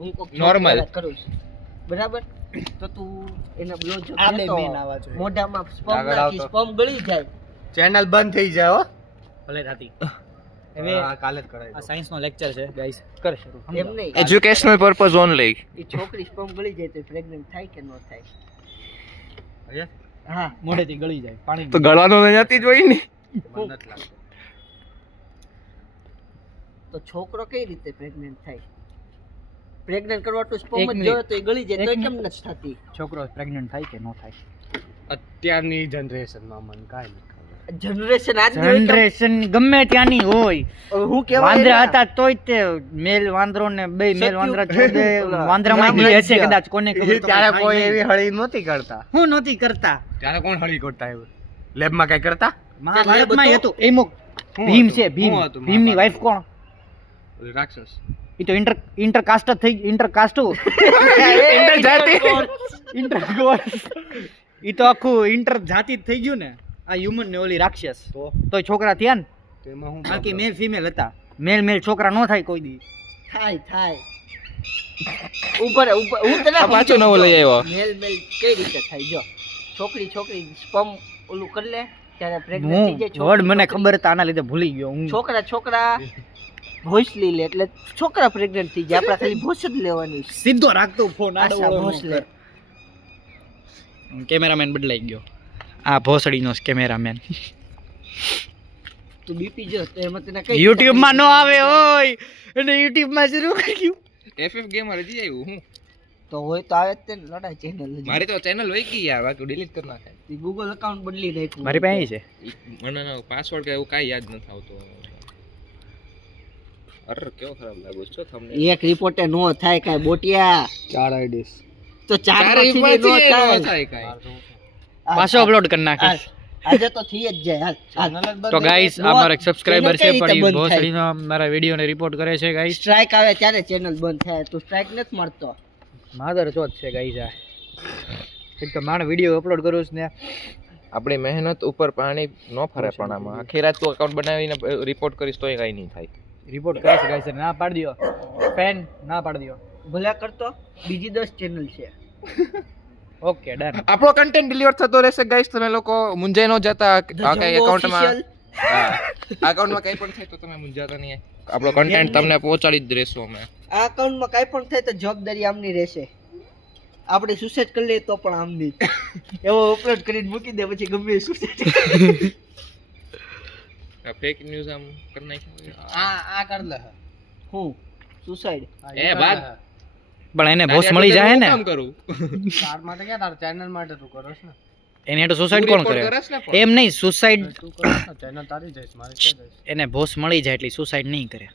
હું કોક Normal. કરું છું બરાબર તો તું એને બ્લો જો આ બે મેન આવા જોઈએ. મોઢામાં સ્પમ આગળ નાખી આવતો. સ્પમ ગળી જાય ચેનલ બંધ થઈ જાય હો ભલે થતી હવે આ કાલે જ કરાય આ સાયન્સ નો લેક્ચર છે ગાઈસ કર શરૂ એમ નહીં એજ્યુકેશનલ પર્પઝ ઓનલી. એ છોકરી સ્પમ ગળી જાય તો પ્રેગ્નન્ટ થાય કે ન થાય અહીંયા હા મોઢેથી ગળી જાય પાણી તો ગળવાનો નથી જ હોય ને. મને નથી લાગતું તો છોકરો કઈ રીતે પ્રેગ્નન્ટ થાય પ્રેગ્નન્ટ કરવા તો એક સ્પમ જ મિનિટ. જોયો તો એ ગળી જાય તો એક કેમ મિનિટ. નથી થતી છોકરો પ્રેગ્નન્ટ થાય કે નો થાય અત્યારની જનરેશનમાં મને કાંઈ નથી ખબર જનરેશન આજ જનરેશન ગમે ત્યાંની હોય હું કેવા વાંદરા હતા તોય તે મેલ વાંદરો ને બે મેલ વાંદરા જોડે વાંદરામાં ગઈ હશે કદાચ કોને ખબર તો ત્યારે કાંઈ કોઈ નહીં. એવી હળી નહોતી કરતા હું નહોતી કરતા ત્યારે કોણ હળી કરતા એવું લેબમાં કઈ કરતા મહાભારતમાં હતું એમો ભીમ છે ભીમ શું હતું ભીમની વાઈફ કોણ ઓલી રાક્ષસ એ તો ઇન્ટરકાસ્ટ થઈ ઇન્ટરકાસ્ટ ઇન્ટર ઈ તો આખું ઇન્ટર જાતિ જ થઈ ગયું ને આ હ્યુમન ને ઓલી રાક્ષસ તોય છોકરા થયા ને તો એમાં હું બાકી મેલ ફિમેલ હતા મેલ છોકરા નો થાય કોઈ દી થાય ઉપર હું તને આ પાછો નવો લઈ આવ્યો. મેલ કઈ રીતે થાય જો છોકરી સ્પમ ઓલું કરી લે ત્યારે પ્રેગ્નન્ટ હું થઈ જાય વર્ડ મને ખબર હતા આના લીધે ભૂલી ગયો હું છોકરા ભોસલી લે એટલે છોકરા પ્રેગ્નન્ટ થઈ જાય આપણે ખાલી ભોસ જ લેવાની છે. સીધો રાખતો ફોન આશા ભોસલે કેમેરામેન બદલાઈ ગયો આ ભોસડીનો કેમેરામેન તું બીપી જો તો એમાં તને કઈ યુટ્યુબ માં નો આવે ઓય અને યુટ્યુબ માં શરૂ કર્યું FF ગેમર હજી આવ્યું હું. તો હોય તો આવે જ તે ને લડાઈ ચેનલ મારી તો ચેનલ હોય ગઈ યાર, બાકી ડિલીટ કરી નાખે. ગૂગલ એકાઉન્ટ બદલી નાખ્યું મારી પાસે છે મને પાસવર્ડ કે એવું કાંઈ યાદ નથી આવતો. અરે કેવો ખરાબ લાગુ છો તમને. એક રિપોર્ટે નો થાય કાઈ બોટિયા 4 આઈડીસ તો ચાર ચારે પછી માંથી નો ન થાય થાય કાંઈ. પાછો અપલોડ કરી નાખીશ આજે તો થઈ જ જાય હાલ તો ગાઈસ આ મારા એક સબસ્ક્રાઇબર છે ચેનલ કઈ રીતે પણ એ બંધ થાય? ભોસડીનો મારા વિડિયોને રિપોર્ટ કરે છે ગાઈસ સ્ટ્રાઇક આવે ત્યારે ચેનલ બંધ થાય તું સ્ટ્રાઇક નથી મળતો માધર ચોથ છે ગાઈસ આ એક તો મારા વિડિયો અપલોડ કરું છું ને આપણી મહેનત ઉપર પાણી ન ફરે પણ આમાં આખી રાત તું અકાઉન્ટ બનાવીને રિપોર્ટ કરીશ તોય કાંઈ નહીં થાય. રિપોર્ટ કરે છે ગાઈસ ના પાડી દો ફેન ના પાડી દો ભલે કરતો બીજી 10 ચેનલ છે ઓકે ડન આપણો કન્ટેન્ટ ડિલીવર થતો રહેશે ગાઈસ, તમે લોકો મુંજાઈ ન જતા. આ કઈ એકાઉન્ટમાં અકાઉન્ટમાં કંઈ પણ થાય તો તમે મુંજાતા નહીં. આપણો કન્ટેન્ટ તમને પહોંચાડી જ રહેશું અમે. આ અકાઉન્ટમાં કાઈ પણ થાય તો જવાબદારી આમની રહેશે. આપણે સુસાઇડ કરી લઈએ તો પણ આમની એવો અપલોડ કરીને મૂકી દે પછી ગમે એ સુસાઇડ ફેક ન્યૂઝ આમ કરી નાખી. આ કર લે હું સુસાઇડ એ બાદ પણ એને બોસ મળી જાય ને કામ કરું. તાર માટે કે તાર ચેનલ માટે તું કરસ ને એને તો સુસાઇડ કોણ કરે એમ નહીં સુસાઇડ તું કરસ ને ચેનલ તારી જઈશ મારી કે જઈશ એને બોસ મળી જાય એટલે સુસાઇડ નહીં કરે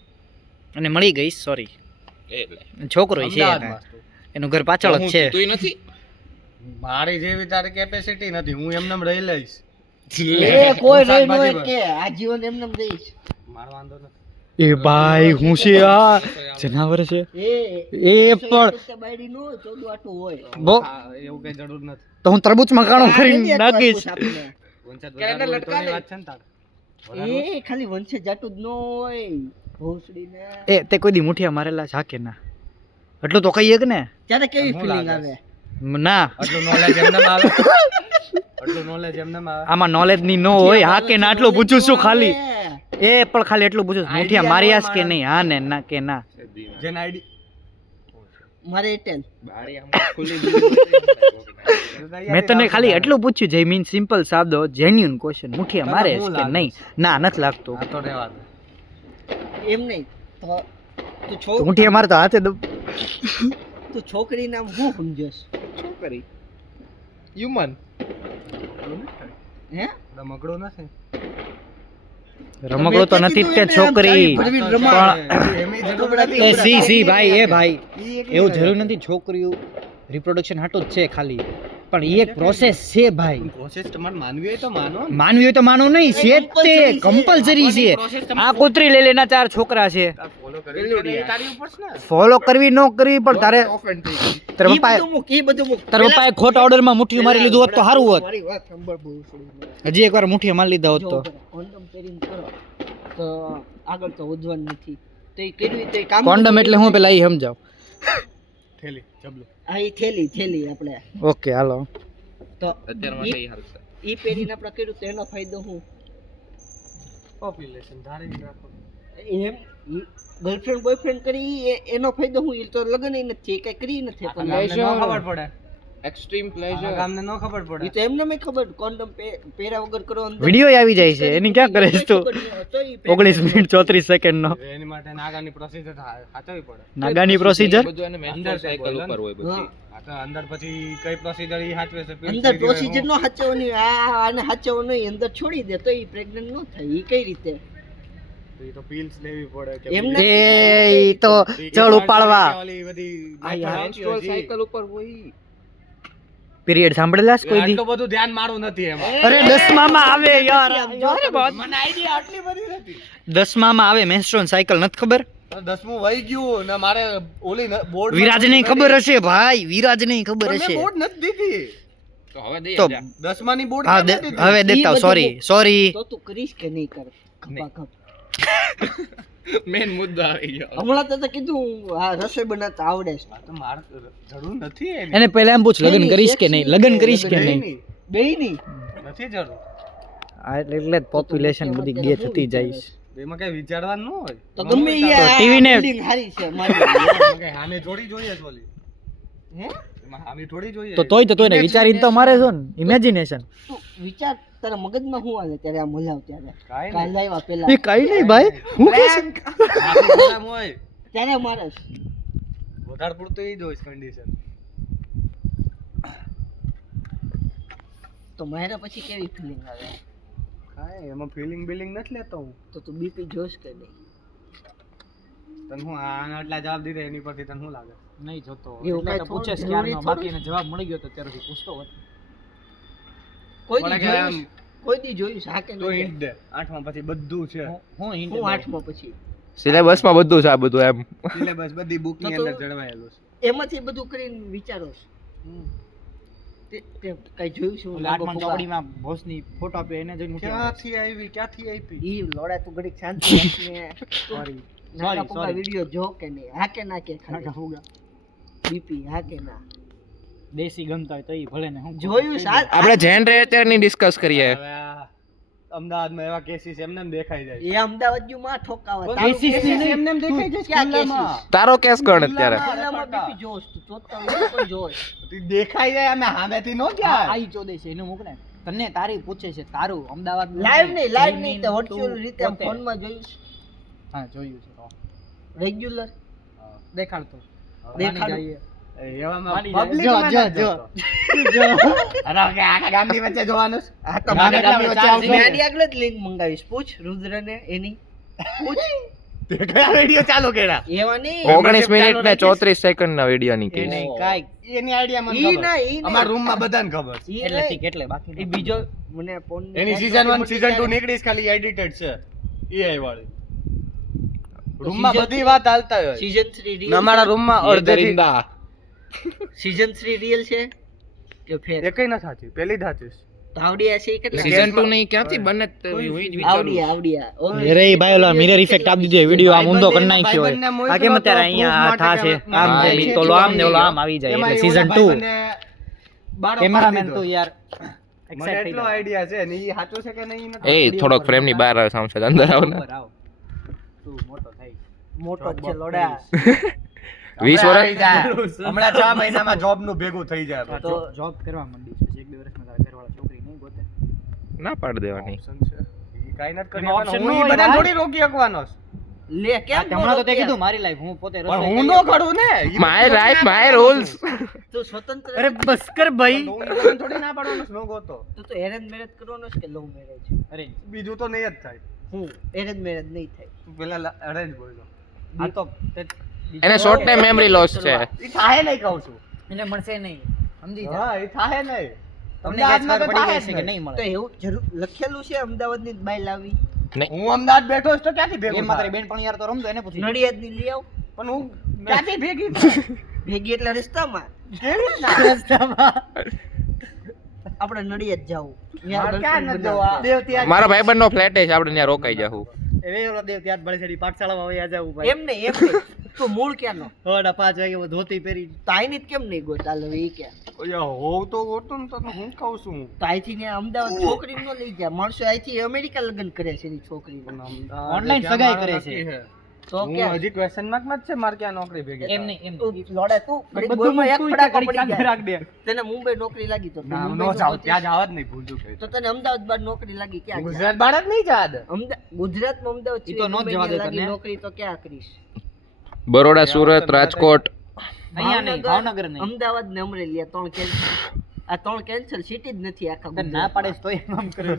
અને મળી ગઈ સોરી છોકરો છે અમદાવાદમાં તું. એનું ઘર પાછળ જ છે તું નથી. મારી જેવી તારી કેપેસિટી નથી, હું એમને રહી લઈશ. એ કોઈ રહી ન શાકભાજી હોય કે આજીવન એમને રહીશ મારો વાંધો નથી. એ ભાઈ હું છે આ જનાવર છે એ પણ બાયડી નો હોય 14 આટું હોય બો એવું કઈ જરૂર નથી. તો હું તરબૂચમાં કાણું કરીને નાખીશ વંશજ કેલેન્ડર વધારે લટકા હોય તોની લે. વાત છે ને તાર. એ ખાલી વંશે જાટું જ ન હોય ભોસડીને એ તે કોઈ દી મુઠિયા મારેલા છે કે ના એટલું તો કહીએ કે ને ત્યારે કેવી હું ફીલિંગ લાગે? આવે ના આટલું નોલેજ એમને આવે આટલું નોલેજ એમને આવે. આમાં નોલેજ ની નો હોય હા કે ના આટલું પૂછું છું ખાલી એ પણ ખાલી એટલું પૂછું છું, મુઠિયા માર્યાસ કે નહીં હા ને ના કે ના જેને આઈડી મારે એટેલ બારી આમ ખુલ્લી દીધી. મેં તને ખાલી એટલું પૂછ્યું જે મીન સિમ્પલ સાદો જેન્યુન ક્વેશ્ચન મુઠિયા મારે હું કે નહીં ના નથી લાગતું આ તો રહેવા દે. એમ નહીં તો તો મુઠિયા મારે તો હાથે તું છોકરી નામ હું સમજસ છોકરી હ્યુમન હે રમકડો નથી. રમકડો તો નથી જ તે છોકરી એમની જરૂર નથી. એ સી ભાઈ એ ભાઈ એવું જરૂર નથી છોકરીઓ રિપ્રોડક્શન હાટું જ છે ખાલી પણ એ એક પ્રોસેસ છે ભાઈ પ્રોસેસ તમારે માનવી હોય તો માનો ને. માનવી હોય તો માનવું નહીં છે જ તે કમ્પલસરી છે આ કૂતરી લઈ લેના 4 છોકરા છે તાર follow કરવી પડે, એ તારી ઉપર છે ને. ફોલો કરવી ન કરવી પણ તારે ઓફેન્ડ થઈ ગઈ. તારા પપ્પાએ બધું મૂક તારા પપ્પાએ ખોટા ઓર્ડરમાં મુઠ્ઠી મારી લીધું હોત તો સારું હોત મારી વાત સાંભળ ભોસડી હજી એકવાર મુઠ્ઠી મારી લીધા હોત તો કોન્ડમ પહેરીને કરો તો આગળ તો વધવાનું નથી તો એ કર્યું તો એ કામ કોન્ડમ એટલે હું પેલા એ સમજાવ થેલી જબલું આ ઈ થેલી આપણે ઓકે હાલો તો અત્યાર માટે ઈ હાલશે. ઈ પહેરીને આપણે કર્યું તો એનો ફાયદો શું? પોપ્યુલેશન ધારી રાખો એમ ગર્લફ્રેન્ડ બોયફ્રેન્ડ કરી એનો ફાયદો શું? ઈ તો લગ્ન ય નથી કઈ કરી નથી પણ ગામને ન ખબર પડે એક્સ્ટ્રીમ આખા પ્લેઝર. ગામને ન ખબર ઈ પડે તો એમને મેં ખબર કોન્ડમ પહેર્યા વગર કરો અંદર વિડિયો આવી જાય છે એની ક્યાં કરે છે તું તો ઈ 19 મિનિટ 34 સેકન્ડ નો એની માટે નાગાની પ્રોસીજર સાચવવી પડે નાગાની પ્રોસીજર બધું એને મેન્સ્ટ્રુઅલ સાયકલ ઉપર હોય બધી. હા. આ તો અંદર પછી કઈ પ્રોસીજર ઈ સાચવે છે pills અંદર લીધી હોય પ્રોસીજર હું. નો સાચવવાની આને સાચવવાનું નહીં અંદર છોડી દે તો ઈ પ્રેગ્નન્ટ ન થાય ઈ કઈ રીતે તો ઈ તો pills લેવી પડે કે એમને એ ઈ તો ચડ ઉપાડવા ઓલી બધી આ યાર, મેન્સ્ટ્રુઅલ સાયકલ ઉપર હોય. પીરિયડ સાંભળેલા છે કોઈ દી આટલું બધું ધ્યાન મારું નથી એમાં અરે 10માં આવે યાર મને આઈડિયા આટલી બધી નથી 10માં આવે મેન્સ્ટ્રુઅલ સાયકલ નથી ખબર 10મું વહી ગયું ને મારે ઓલી બોર્ડ વિરાજને ખબર હશે ભાઈ વિરાજને ખબર હશે બોર્ડ નથી દીધી તો હવે દઈએ તો જા. 10માની બોર્ડ હા હવે દેતા ઈ સોરી બધું સોરી તો તું કરીશ કે નહીં કર ખપા ખપ મેન મુદ્દો આવી ગયો. હમણાં તો કીધું આ રસોઈ બનાવતા આવડે છે તો મારે જરૂર નથી એની એને પહેલા એમ પૂછ લગન નહીં, કરીશ કે નહીં લગન કરીશ કે નહીં, નહીં નહીં. બેય નહીં નથી જરૂર આ એટલે જ પોપ્યુલેશન બધી ગે થતી જાય છે એમાં કઈ વિચારવાનું ન હોય તો ગમે ઈ તો આ TV ને- building હારી છે મારી એમાં કઈ હામે થોડી જોઈએ છે ઓલી હે એમાં હામે થોડી જોઈએ તો તોય તોયને વિચારીને તો મારે છો ને ઇમેજિનેશન તું વિચાર તારા મગજમાં શું હાલે ત્યારે આ મલાવ ત્યારે કાંઈ કાલ નહીં. આવ્યા પેલા એ કઈ નહીં ભાઈ હું કહેશે માથું ગરમ હોય ત્યારે મારે વધારે પૂરતું ઈ જ હોય કન્ડિશન તો મારે પછી કેવી ફિલિંગ આવે કાંઈ એમાં ફિલિંગ બિલિંગ નથી લેતો હું તો તું બીપી જોશ કે નહીં તને હું આના આટલા જવાબ દીધા એની પરથી તને શું લાગે નહીં જોતો એવું એટલે કાંઈ તો પૂછે છે થોડું ક્યારનો, જરૂરી બાકી એને જવાબ મળી ગયો તો ત્યારથી પૂછતો હોત કોઈ મને દી કે જોયું આમ છે? કોઈ દી જોયું છે? હા કે તો નહીં? હિન્ટ દે 8માં પછી બધું છે હું hint હું દઉં. 8માં પછી સિલેબસમાં બધું છે આ બધું એમ. સિલેબસ બધી બુક ની તો તો- અંદર જળવાયેલું છે એમાંથી બધું કરીને વિચારો છો તે કઈ જોયું છે હું ઓલા લાંબો આઠમા ફુગા? ચોપડીમાં બોસની ફોટો આપ્યો એને જોઈને મૂકી આવ્યા. ક્યાંથી આવી ઈ લોડા તું ઘડીક શાંતિ રાખીને Sorry. નાના Sorry, ફુગા sorry. વિડિયો જો કે નહીં હા કે ના કે નાના ફુગા. બીપી હા કે ના દેશી ગમતા હોય તો ઈ ભલે ને હું જોયું છે આ- આપણે જનરેટરની ડિસ્કસ કરીએ. હવે આ અમદાવાદમાં એવા કેસીસ એમને એમ દેખાઈ જાય એ અમદાવાદ માં ઠોકાવા કોઈ તારું cases cases એમને એમ દેખાઈ જાય ક્યાં ખુલ્લામાં. cases? તારો કેસ ગણ અત્યારે. ખુલ્લામાં બીપી જોશ તું જોતા હોય તો જોશ તું દેખાઈ જાય અમે સામેથી નો આ જાય આઈ ચોદે છે એનું મૂક ને તને તારી પૂછે છે તારું અમદાવાદ લાઈવ નહીં તો વર્ચ્યુઅલ રીતે આમ ફોનમાં જોયું છે હા જોયું છે રેગ્યુલર દેખાડતો દેખાડું. જઈએ. એવામાં માની જાય. public જો, માં જો, નથી જો. જોતો. અરે કે આખા ગામની વચ્ચે જોવાનું છે? હા તો ના, મારે ના, ગામની ના, વચ્ચે ચાર આવશે. છે. મેં આની આગળ જ લિંક મંગાવીશ પૂછ રુદ્રને એની પૂછ તે કયા વિડીયો ચાલુ કર્યા એવા નહીં 19 મિનિટ ને 34 સેકન્ડના વિડિયોની એ કેસ. નહીં કાંઈ એની આઈડિયા મને ઈ ખબર ના, ઈ ના. અમારા રૂમમાં બધાને ખબર છે ઈ એટલે નહીં. ઠીક એટલે બાકી એ બીજો મને ફોન એની સીઝન 1 સીઝન 2 નીકળીશ ખાલી એડિટેડ છે AI વાળી રૂમમાં Season બધી વાત હાલતા હોય સીઝન 3 ને રિયલ અમારા રૂમમાં ये અડધેથી दरिंदा. સીઝન 3 રિયલ છે કે ફેર એકઈ ન સાચી પેલી જ સાચી છે. તો આવડિયા છે એ કેટલા Season 2 નહીં ક્યાંથી બને તે હું જ વિચારું. આવડિયા અરે એ ભાઈ ઓલા મિરર ઇફેક્ટ આપી દીધો વિડિયો આમ ઊંધો કરી નાખ્યો ભાઈબંધને હોય મોકલો આ કેમ તો અત્યારે proof અહીંયા માટે થા છે કે આમ હા, છે એ ઈ છે, તો ઓલો આમ ને ઓલો જોવા આમ આવી જાય એમાં એટલે એ સીઝન ઓલા 2 ભાઈબંધને બાળો કેમેરામેન પાડી તો દીધો. યાર મને excited થઈ એટલો જાય. આઈડિયા છે ને ઈ સાચું છે કે નહીં ઈ નથી. એ થોડોક ફ્રેમની બહાર આવે સામસે અંદર આવ ને. ઉપર આવ. તું મોટો થઈ મોટો જ છે લોડા 20 વર્ષ આવી જાય. હમણાં 6 મહિનામાં જોબ નું ભેગું થઈ જાય તો જોબ કરવા માંડીશ પછી 1-2 વર્ષમાં તારા ઘરવાળા છોકરી નહીં ગોતે ના પાડી દેવાની. ઓપ્શન છે ઈ કાઈ નથી કરી એમાં શકવાનો. option હું ન ઈ હોય બધાને ભાઈ. થોડી રોકી શકવાનો છું. લે કેમ હમણાં તો તે બોલો કીધું મારી લાઈફ હું પોતે પણ રસોઈ હું કરી નો કરું ને ઈ My બધું life, ના my પાડવાનું rules. છું. તું સ્વતંત્ર અરે બસ કર ભાઈ હું ઈ બધાને થોડી ના પાડવાનો છું, નો ગોતો. તું તો એરેન્જ મેરેજ કરવાનો છે કે લવ મેરેજ અરે બીજું તો નહીં જ થાય હું એરેન્જ મેરેજ નહીં થાય તું પેલા અરેન્જ બોલો આ તો તે- એને શોર્ટ ટાઈમ મેમરી લોસ છે. ઈ થાય નહીં કહું છું એને મળશે નહીં સમજી જા હા ઈ થાય નહીં તમને કાંઈ અમદાવાદમાં ખબર તો પડી થાય જ ગઈ છે કે નહીં. નહીં તો મળે એવું જરૂર લખેલું છે અમદાવાદની જ બાઈ લાવી હું અમદાવાદ બેઠો છું તો ક્યાંથી ભેગું ગેમમાં તારી થાય? બેન પણ યાર તો રમતો એને પૂછી નડિયાદની લઈ આવ પણ હું ક્યાંથી ભેગી થાય? ભેગી એટલે રસ્તામાં કેવી રીતના? આપણે નડિયાદ જાવું મારે ક્યાં નથી જવા? મારા ભાઈબંધનો ફ્લેટ છે આપણે ત્યાં રોકાઈ જાવું. એ ઓલો દેવ ત્યાં જ ભળે છે પાઠશાળામાં વયા જાવું ભાઈ એમ નહીં તો મૂળ ક્યાંનો? 5 વાગે ધોતી પહેરી તો આઈની જ કેમ નહીં ગોતાલ હવે ઈ ક્યાં? ઓયા હોવ તો ગોતો ને તને હું કહું છું તો અહીંથી ને અમદાવાદ છોકરી નો લઈ જાય. માણસો અહીંથી અમેરિકા લગ્ન કરે છે એની છોકરી. Online સગાઈ કરે છે. તો હું ક્યાં? હજી ક્વેશ્ચન માર્ક માં જ છે મારે ક્યાં નોકરી ભેગી એમ નહીં એમ તું લોડા તું ઘડીક બધું બોલમાં એક મૂકતું ફટાકો ઘડીક પડી કાંઈ જાય. રાખ દે. તને મુંબઈ નોકરી લાગી તો તું ના મુંબઈ નો નો જાવ ગોતી. ત્યાં જવા જ નહીં ભૂલતું કઈ તો તને અમદાવાદ બાદ નોકરી લાગી ક્યાં જાય? ગુજરાત બાર જ નહીં જાદ ગુજરાતમાં અમદાવાદ ઈ તો સિવાય નો જ મુંબઈની જવા દે લાગી તને. નોકરી તો ક્યાં કરીશ? બરોડા, સુરત, રાજકોટ. અહીંયા નહીં ભાવનગર નહીં અમદાવાદ ને અમરેલી આ 3 કેન્સલ. આ 3 કેન્સલ સિટી જ નથી આખા તને ના ગુજરાતમાં. પાડે તો એમ આમ કરે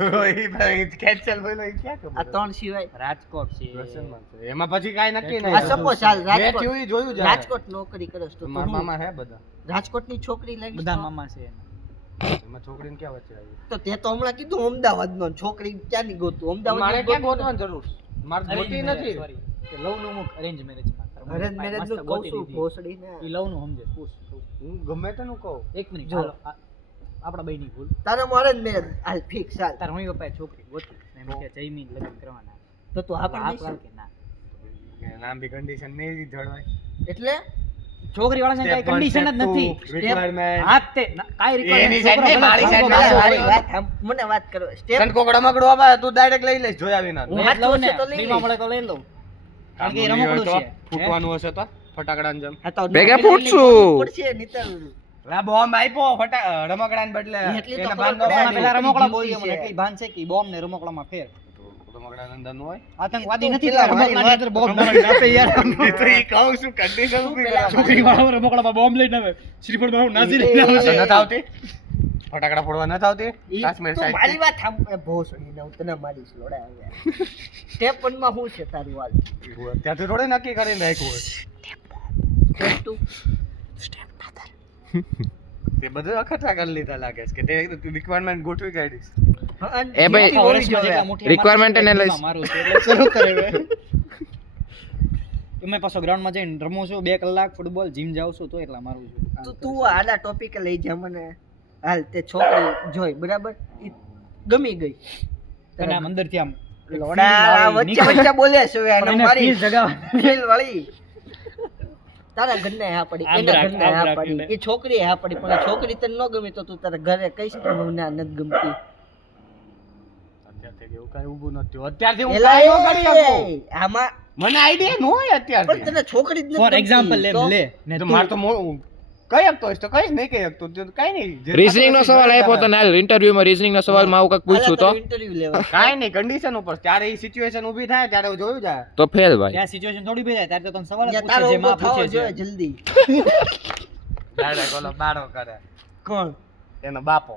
કેન્સલ બોલો એ ક્યાં ખબર આ 3 સિવાય રાજકોટ છે ક્વેશ્ચન માર્ક છે એમાં પછી કાંઈ નક્કી આ નહીં સપોઝ હાલ મેં રાજકોટ થયું ઈ જોયું જાય રાજકોટ નોકરી કરસ તો મારા તું મામા હે બધા રાજકોટની છોકરી લાગી બધા મામા છે એમાં છોકરીને ક્યાં વચ્ચે આવી તો તે તો હમણાં કીધું અમદાવાદનો છોકરી ક્યાંની ગોતું? અમદાવાદ મારે ક્યાં ગોતવાની જરૂર મારે ગોતી નથી સોરી કે લવ નું મુક અરેન્જ મેરેજ માં અરેન્જ મેરેજ નું કહું છું ભોસડી ને. ઈ લવ નું સમજે પૂછ હું ગમે તેનું કહું એક મિનિટ જો. હાલો આપડા ભાઈ ની ભૂલ તારા મારે જ મેરેજ હાલ ફિક્સ હાલ. તાર મમ્મી પપ્પાએ છોકરી ગોતી એમ કે જયમીન લગ્ન કરવાના તો તું હા હા પણ પાડ કે ના નામ બી કન્ડિશન નહીં જળવાય એટલે છોકરી વાળા કઈ કન્ડિશન જ નથી રિક્વાયરમેન્ટ હા તે કાઈ એની side નહીં, મારી side મારી ના. મારી વાત સાંભ, મને વાત કરો સ્ટેપ. તને કોક રમકડું આપે તું ડાયરેક્ટ લઈ લઈશ જોયા વિના હું હાથ લઉં ને વચ્ચે તો લઈ ફ્રીમાં લઈશ. મળે તો લઈ લઉં કારણ કે એ કામનું નહીં હોય રમકડું તો, છે ફૂટવાનું હશે તો ફટાકડાની જેમ હા તો ભેગા નોકરી ફૂટશું. લેવી પડશે નહીંતર આ બોમ્બ આપ્યો રમકડાને બદલે એટલી તો એને ખબર બાંધો પડે. પડે. પેલા રમકડા બોલી છે. મને એટલી ભાન છે કે બોમ્બ ને રમકડામાં ફેર રમકડાની અંદરનું હોય આતંકવાદી તું નથી પેલા એટલે રમકડાની મારી અંદર બોમ્બ નાખીને આપે યાર એ તો ઈ કહું છું condition ઊભી પેલા કરાવો. છોકરી વાળો રમકડામાં બોમ્બ લઈને આવે શ્રીફળ માં નાસી લઈને આવે નથી આવતી ફટાકડા ફોડવા નથી આવતી ઈ કાશ્મીર તું side મારી વાત સાંભ, એ ભોસડી ને હું તને મારીશ લોડા હવે. સ્ટેપ 1 માં શું છે તારું હાલ? ત્યાંથી થોડી નક્કી કરીને રાખ્યું હોય સ્ટેપ 2 તે બધું અખતરા કરી લીધા લાગે છે કે તે રિક્વાયરમેન્ટ ગોઠવી કાઢીશ એ ભાઈ, requirement analysis. મારું છે એટલે શરૂ કરે હવે તમે પાછો ગ્રાઉન્ડ માં જઈને રમો છો 2 કલાક ફૂટબોલ જીમ જાવ છું તો એટલા મારું છું તું આડા ટોપિકે લઈ જા મને. હાલ તે છોકરી જોઈ બરાબર ઈ ગમી ગઈ તને આમ અંદરથી આમ લોડા વચ્ચે વચ્ચે બોલે છે હવે આને પણ એને મારી feel જગાવવાની. ફીલ વાળી તારા ઘરને હા પડી આમ એના રાખ, ઘરને આમ હા રાખ પડી એટલે. એ છોકરી હા પડી પણ છોકરી તને ન ગમી તો તું તારા ઘરે કહીશ કે મને આ નથી ગમતી. અત્યારથી એવું કાંઈ ઊભું નથી થયું. અત્યારથી હું એલા કાંઈ ન કરી શકું. એ, આમાં મને આઈડિયા ન હોય પણ અત્યારથી તને છોકરી જ નથી ફોર ગમતી. એક્ઝામ્પલ તો લે ને તો તું મારે તો કઈ શકતો હોઈશ તો કઈશ નહીં કઈ શકતો તો કાંઈ નહીં જે રીઝનિંગ નો થતું સવાલ હશે આપ્યો તો હાલ ઇન્ટરવ્યુમાં રીઝનિંગ નો સવાલમાં આવું કાંઈક પૂછ્યું તો હાલે તારું interview લેવા. કાંઈ નહીં કન્ડિશન ઉપર ત્યારે એ સિચ્યુએશન ઊભી થાય ત્યારે હું જોયું જાય તો ફેલ ભાઈ. ત્યાં સિચ્યુએશન થોડી ભી થાય ત્યારે તો તને સવાલ જ ત્યાં પૂછે તારો જે ઊભો માં થવો પૂછે જોઈએ છે જલ્દી. ડાયરેક્ટ ઓલો બારો કરે કોણ? એનો બાપો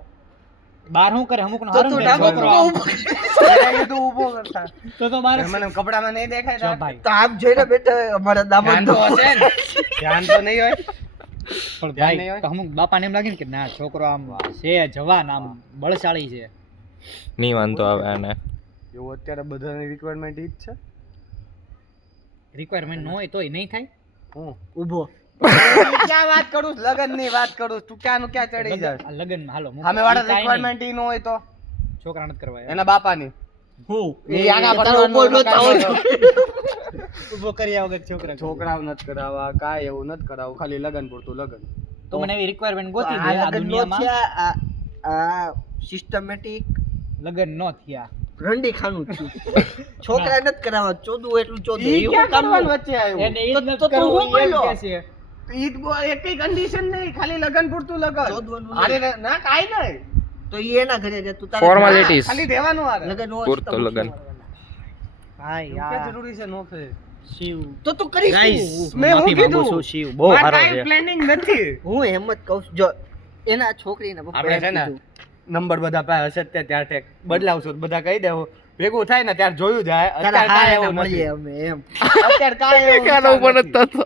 બાર હું કરે અમુક નો તો તું ડાબો છોકરો પગ આમ. ઊભો કર. એને કીધું ઊભો કરતા તો બાર મને કપડામાં નહીં દેખાય જો તો ભાઈ તો આમ જોઈને બેઠો હોય, અમારા ધ્યાન દામાદ તો હશે ને ધ્યાન તો નહીં હોય પણ ધ્યાન નહીં ભાઈ હોય. તો અમુક બાપાને એમ લાગે ને કે ના છોકરો આમ છે જવાન આમ બળશાળી છે નહીં વાંધો આવે આને. એવું અત્યારે બધાની રિક્વાયરમેન્ટ ઈ જ છે રિક્વાયરમેન્ટ ન હોય તોય નહીં થાય હું ઊભો. ક્યાં વાત કરું છું? લગનની વાત કરું છું. તું ક્યાં નું ક્યાં ચડી જાય આ લગનમાં હાલો મૂકો. સામે વાળા ઈ કાંઈ રિક્વાયરમેન્ટ ઈ ન હોય તો નહીં. છોકરા નથી કરવા એના બાપાની હું એ આગા તારો પડવાનો ઊભો નહોતો કાંઈ આવતો. ઉભો કર્યા વગર છોકરા છોકરાઓ નથી કરાવવા કાંઈ એવું નથી કરાવવું ખાલી લગન પૂરતું લગન તો મને એવી રિક્વાયરમેન્ટ ગોતી આ દે આ લગ્ન નો દુનિયામાં છે, આ સિસ્ટમેટિક લગન ન થયા રંડી ખાનું થયું. છોકરા નથી કરાવવા ચોદું હોય એટલું ચોદું. ઈ એવું ક્યાં કામનું? કરવાનું વચ્ચે આવ્યું એને ઈ જ તો નથી તું કરવું, હું ઈ એમ બોલ્યો? કહે છે. ઈ એકઈ કન્ડિશન નહીં ખાલી લગન પૂરતું લગન ચોદવાનું અરે ના કાંઈ નહીં તો ઈ એના ઘરે જાય, તું તારા Formalities. ખાલી દેવાનું આરે લગન હોય પૂરતું તો લગન. હા એવું યાર ક્યાં જરૂરી છે નો છે શિવ તો તું કરીશ ગાઈસ શું? મેં હું માફી માંગુ કીધું? છું શિવ બહુ મારે સારો કાંઈ છે પ્લાનિંગ નથી હું એમ જ કહું છું. જો એના છોકરીના પપ્પાએ આપણે છે ને કીધું. નંબર બધા પાસે હશે જ ત્યાં ટેક બદલાવશું તો બધા કહી દેવું ભેગું થાય ને ત્યારે જોયું જાય તારા અત્યારે કાંઈ હારે એવું મળીએ નથી અમે એમ. અત્યારે કાંઈ એવું ક્યાંનો વિચાર પણ નથી. થતો.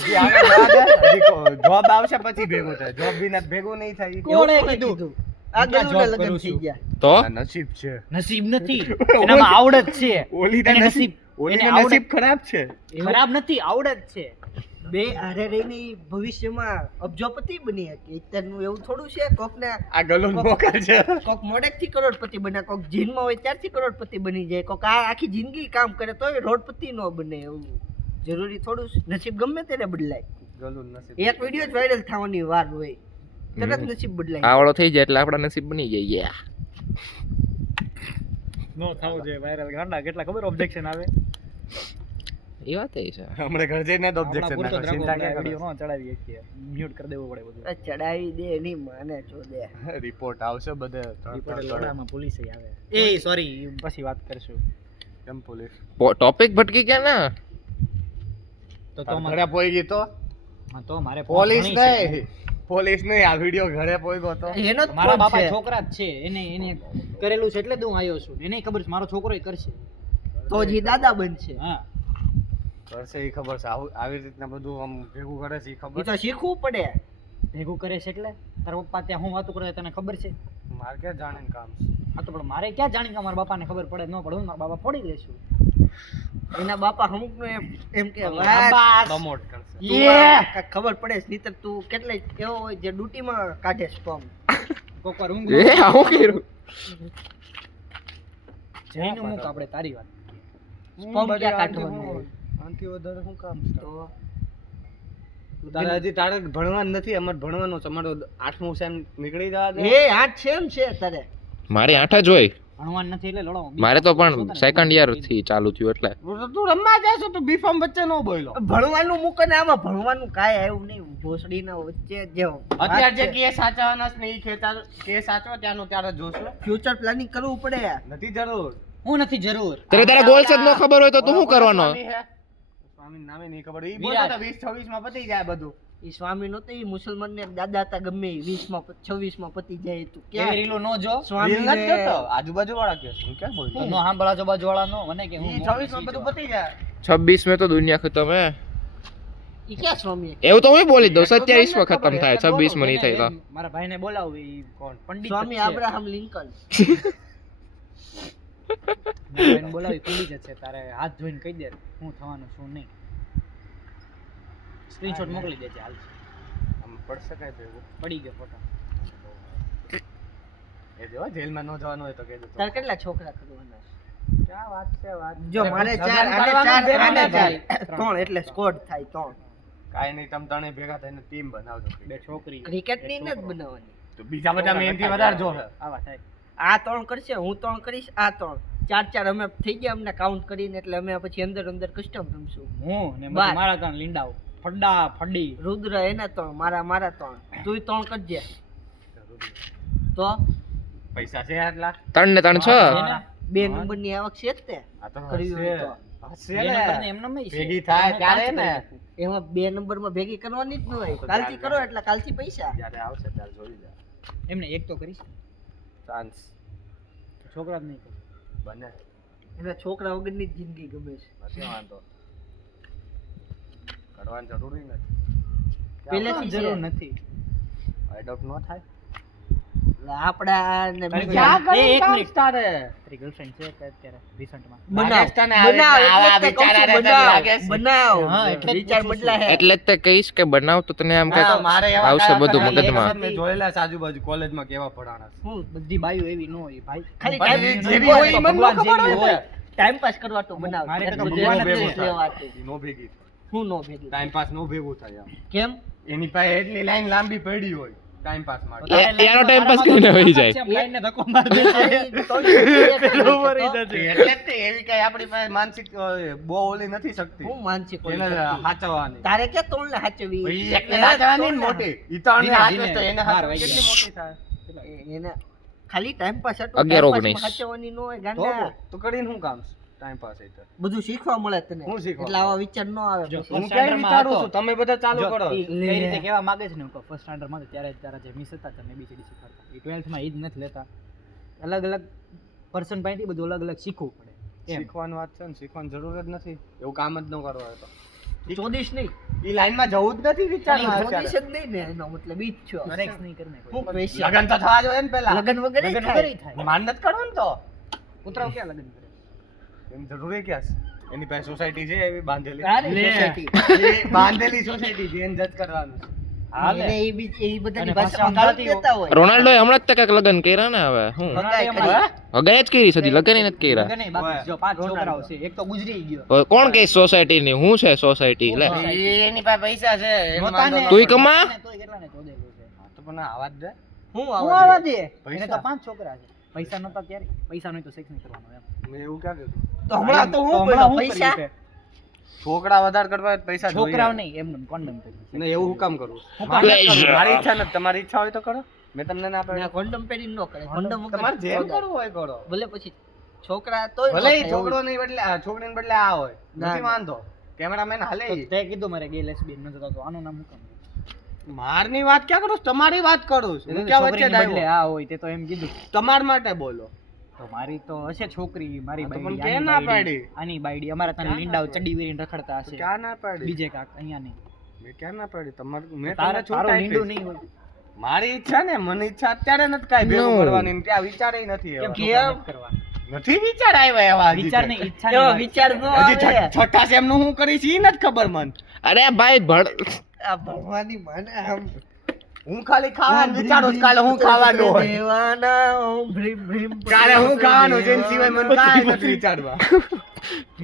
હજી આગળ જવા દે. હજી જોબ આવશે પછી ભેગું થાય જોબ વિના ભેગું નહીં થાય એવું કોણે કોણે કીધું? આ ક્યાં ગલુના job લગ્ન કરું થઈ છું? ગયા. તો આ નસીબ છે નસીબ નથી એનામાં આવડત છે ઓલીના એને નસીબ ઓલીના એને આવડત નસીબ ખરાબ છે ખરાબ નથી આવડત છે બે હારે રહીને ઈ ભવિષ્યમાં અબજોપતિ બની શકે. અત્યારનું એવું થોડું છે કોકને આ ગલોન મોકલ છે કોક મોડેકથી કરોડપતિ બને, કોક જીનમાં હોય ત્યારથી કરોડપતિ બની જાય, કોક આ આખી જિંદગી કામ કરે તોય રોડપતિ ન બને. એવું જરૂરી થોડું છે? નસીબ ગમે તેને બદલાય. ગલું નસીબ એક વિડીયો જ વાયરલ થવાની વાર હોય તરત નસીબ બદલાય. આ વાળો થઈ જાય એટલે આપણા નસીબ બની જાય યા નો થવો જોઈએ વાયરલ ગાંડા કેટલા ખબર ઓબ્જેક્શન આવે એ વાત એ છે હમણાં ઘર જઈને જ ઓબ્જેક્શન પૂરતો ના જ રાખો, ચિંતા ક્યાં વિડીયો નો ચડાવી શકીએ મ્યુટ કરી દેવું પડે બધું આ ચડાવી દે ની માને ચોદે. કરો રિપોર્ટ આવશે બધે રિપોર્ટ લોડામાં પોલીસ આવે એ સોરી પછી વાત કરશું કેમ પોલીસ ટોપિક ભટકી ગયા ના તો ઘરે પોઈ ગઈ તો હા તો મારે પોલીસ ઘણી છે. નહીં પોલીસ નહીં આ વિડિયો ઘરે પોઈ ગયો તો એનો જ મારા fault બાપા છે. છોકરા જ છે એને કરેલું છે એટલે જ હું આવ્યો છું એને ખબર છે મારો છોકરો કરશે તો જ ઈ દાદા બનશે. હા કરશે ઈ ખબર છે આવી રીતના બધું આમ ભેગું કરે છે ઈ ઈ ખબર તો શીખવું પડે. ભેગું કરે છે એટલે તારા પપ્પા ત્યાં હું વાતું કરે તને ખબર છે મારે ક્યાં જાણે કામ છે આ તો પણ મારે ક્યાં જાણી કે મારા બાપાને ખબર પડે ન પડે હું મારા બાપા ફોડી લેશું એના બાપા અમુક નું એમ કે પ્રમોટ કરશે કાંઈક ખબર પડે છે, નહીંતર તું કેટલાય એવો હોય જે ડ્યુટીમાં કાઢે સ્પમ. કોક વાર ઊંઘ એ આવું કર્યું જઈને મૂક આપણે તારી વાત સ્પમ ક્યાં કાઢવાનું હોય? આનાથી વધારે શું કામ તો તારે હજી તારે ભણવાનું નથી અમારે ભણવાનું છે અમારો 8મું સેમ નીકળી જવા દે એ આઠ છે એમ છે તારે. મારી 8 જ હોય ભણવાનું નથી એટલે લડો મારે તો પણ સેકન્ડ યર થી ચાલુ થયું એટલે તું રમવા જાય છે તું બીફામ વચ્ચે નો બોલ્યો ભણવાનું મૂકો ને આમાં ભણવાનું કાંઈ આવ્યું નહીં. ભોસડીના વચ્ચે જે અત્યારે જે કેસ સાચવવાના છે ને ઈ કેસ સાચવો ત્યાંનો ત્યારે જોશું ફ્યુચર પ્લાનિંગ કરવું પડે. નથી જરૂર હું નથી જરૂર ત્યારે તારા ગોલ્સ જ ન ખબર હોય તો તું શું કરવાનો સ્વામી નામે નહીં ખબર ઈ વિરાટ. બોલતો 20-26 માં પતી જાય બધું ઈ સ્વામી નતો ઈ મુસલમાન ને દાદા હતા ગમે 20 માં 26 માં પતી જાય તું એવી ક્યાં રીલો નો જો સ્વામી રીલ નથી જોતો આજુબાજુ વાળા કેસ હું ક્યાં બોલતો નો સાંભળા જો બાજુ વાળા નો મને કે હું ઈ 26 માં બધું પતી જાય 26 में तो दुनिया खत्म है ઈ ક્યાં સ્વામી? એવું તો હું બોલી દઉં 27 માં ખતમ થાય 26 માં નહીં થાય તો મારા ભાઈને બોલાવું ઈ કોણ પંડિત સ્વામી જ છે. Abraham Lincoln. મારા ભાઈને બોલાવી પંડિત જ છે તારે હાથ જોઈને કહી દે હું થવાનું શું નહીં સ્ક્રીનશોટ મોકલી દેજે હાલ આમ પડશે કઈ ભેગું પડી ગયો ફોટો એ જો જેલમાં નો જવાનું હોય તો કહેજો તાર કેટલા છોકરા કરવાના છે? ક્યાં વાત છે વાત જો મારે લગ્ન 4 આને કરવાનું 4 આને ભેગા 4 3 એટલે સ્કોડ થાય 3. કાઈ નહીં તમે ત્રણે ભેગા થઈને ટીમ બનાવજો બે છોકરી ક્રિકેટ ની જ બનાવવાની. તો બીજા બધા મેનથી વધારે જોશે આવા થાય આ 3 કરશે, હું 3 કરીશ, આ 3 4 અમે થઈ ગયા અમને કાઉન્ટ કરીને, એટલે અમે પછી અંદર અંદર કસ્ટમ રમશું. હું ને બાર. મારા ત્રણ લીંડાઓ ફડા ફડી રુદ્ર એના 3 મારા 3 તુંય 3 કરજે. તો પૈસા છે આટલા 3 ને 3 6 2 નંબર ની આવક છે જ તે. આ તો કરવી હોય તો. હશે બે ને. નંબરને એમનેમ ય છે. ભેગી થાય ત્યારે ને એમાં 2 નંબર માં ભેગી કરવાની જ ન હોય. કાલથી કરો એટલે કાલથી પૈસા. જ્યારે આવશે ત્યારે જોઈ જા એમને એક તો કરીશ ચાન્સ છોકરા જ નહીં કરે. બને એના છોકરા વગરની જ જિંદગી ગમે છે. નથી વાંધો કરવાની જરૂરી નથી પહેલેથી જરૂર છે. નથી એડોપ્ટ નો થાય એટલે આપડા ને તારી બીજા કોઈ- એ એક કામ મિનિટ. સ્ટાર્ટ તારી ગર્લફ્રેન્ડ છે કે અત્યારે રિસન્ટમાં બનાવ લાગે છે તને આવી બનાવ રીતના આવા એટલે જ તે કહું છું, વિચાર આવે છે, બનાવ લાગે છે. બનાવ હા, એટલે જ વિચાર પૂછું બદલા હે. એટલે જ તે કહીશ કે બનાવ તો તને આમ ના, કઈક મારે એવા આવશે કયા બધું કયા મગજમાં. એક મેં જોયેલા છે આજુબાજુ કોલેજમાં કેવા ભણાણા છે. હું બધી બાયું એવી ન હોય ભાઈ ખાલી પણ time એ જેવી હોય ઈ મને ન ભગવાન ખબર જેવી હોય. ટાઈમ પાસ કરવા તો બનાવ. મારે તો એટલું ભગવાન ધ્યાન જ નથી ભેગું લેવાતું. થાય. ઈ નો ભેગી થાય. હું નો ભેગી ટાઈમ પાસ નો ભેગું થાય આમ. કેમ એની પાસે એટલી લાઈન લાંબી પડી હોય ટાઈમ પાસ માટે એનો time pass કરીને વહી જાય. લાઈનને ધક્કો માર દે એટલે જ તે એવી કઈ આપણી પાસે માનસિક બહુ ઓલી નથી શકતી હું માનસિક હોય એને શકતી. સાચવવાની તારે ક્યાં તોડને હાચવી? ભાઈ એકને સાચવવાની ને મોટી ઈ તો આને ધીમે હાચવે તો ધીમે. એને બાર હાચવે કેટલી વાગ્યા. મોટી થાય એને ખાલી ટાઈમ પાસ હતો. 11 time pass 19. માં હાચવવાની ન હોય તો ગાંડા. તો કરીને શું કામ ટાઈમ પાસ એ તો બધું શીખવા મળે તને. હું શીખવા એટલે આવા વિચાર ન આવે જો, પછી. હું First ક્યાં standard માં વિચારું હતો. છું તમે બધા ચાલુ જો, કરો ઈ કઈ રીતે કહેવા માંગે છે ને ફર્સ્ટ સ્ટાન્ડર્ડ માં ત્યારે જ તારા જે મિસ હતા તમે એબીસીડી શીખવાડતા એ 12th માં ઈ જ નથી લેતા અલગ અલગ પર્સન પાસેથી બધું અલગ અલગ શીખવું પડે એમ શીખવાનું વાત છે ને શીખવાની જરૂર જ નથી એવું કામ જ ન કરવા હોય તો ચોદીશ નહીં. ઈ લાઈન માં જવું જ નથી વિચારમાં ચોદીશ અત્યારે. જ નહીં ને એનો મતલબ ઈ જ છો. નરેક્સ નહીં કરને કોઈ હું પૈસા. લગન તો થવા જોઈએ ને પેલા લગન વગર લગન થાય. વગર થાય માન નથી કરવાનું તો ઉતરાવ ક્યાં લગન કરે એની જરૂરી ક્યાં છે એની પાસે સોસાયટી છે એવી બાંધેલી તારી લે. society. એ બાંધેલી સોસાયટી છે એને જજ કરવાનું હાલે. એને એ બધાની અને ભાષામાં ભાષા ગાળો દેતા હોય. રોનાલ્ડો હમણાં જ તક લગ્ન કર્યા ને હવે હું હગાઈ હમણાં કરી. હગાઈ જ કરી સદી લગ્ન ય નથી કર્યા લગ્ન ય બાકી. જો 5 છોકરાઓ છે, એક તો ગુજરી ગયો. હવે કોણ કે સોસાયટી ની હું છે સોસાયટી લે એની પાસે પૈસા છે એનો નહોતા ને. વાંધો તુંય કમા? તોય કેટલા ને 14 છે. તો પણ આવાજ દે હું હું આવા આવા દે. દે. એને તો 5 છોકરા છે. પૈસા નહોતા ત્યારે. પૈસા નહીં તો સેક્સ નહીં કરવાનો એમ. મેં એવું ક્યાં કીધું તો હમણાં તો હું હમણાં બોલ્યો હું પૈસા. કર્યું છે? છોકરા વધારે કરવા હોય તો પૈસા જોઈએ. છોકરાઓ નહીં એમને કોન્ડમ કર્યું. ને એવું હું કામ કરું હું મારે કામ નથી કરું? કરવું. મારી ઈચ્છા નથી તમારી ઈચ્છા હોય તો કરો મેં તમને ના ના, પાડી condom પહેરીને ન કરે. condom વગર તમારે જેમ વગર. કરવું હોય કરો ભલે પછી છોકરા તોય ન ભલે ઈ થાય છોકરો એવું. નહીં બદલે છોકરીને બદલે આ હોય ના, નથી ના. વાંધો કેમેરામેન હાલે તો ઈ. તે કીધું મારે ગે લેસ્બિયન ન થતો તો આનું નામ શું કામ? મારની વાત ક્યાં કરું છું? તમારી વાત કરું છું. હું ક્યાં વચ્ચે છોકરીને બદલે ડાયો? આ હોય તે તો એમ કીધું. તમાર માટે બોલો તો મારી તો હશે છોકરી મારી હા, તો બાયડી, પણ આની કેમ ના બાયડી, પાડી? આની બાયડી અમારે તને લીંડાઓ ચડી વેરીને રખડતા તો હશે ક્યાં ના પાડી બીજે કાક અહીંયા નહીં. મેં ક્યાં ના પાડી તમારું મેં તારે તમને તારું છૂટ લીંડું આપી. નહીં હોય. મારી ઈચ્છા ને મને ઈચ્છા અત્યારે નથી કાંઈ ભેગું No. કરવાની ને ત્યાં વિચાર નથી કેમ એવા. છોકરા નથી કરવા? નથી વિચાર આવ્યા એવા હજી વિચાર તો. નહીં, ઈચ્છા એવો નહીં. વિચાર ન હજી આવે. છઠ્ઠા સેમ નું હું કરીશ ઈ નથી ખબર મને અરે ભાઈ ભણ આ ભણવાની માને આમ હું ખાલી ખાવાનું વિચારું છું કાલે હું ખાવાનું હોય દેવાના ઓમ ભ્રીમ ભ્રીમ કાલે હું ખાવાનું છે એના સિવાય મને કાંઈ નથી વિચારવા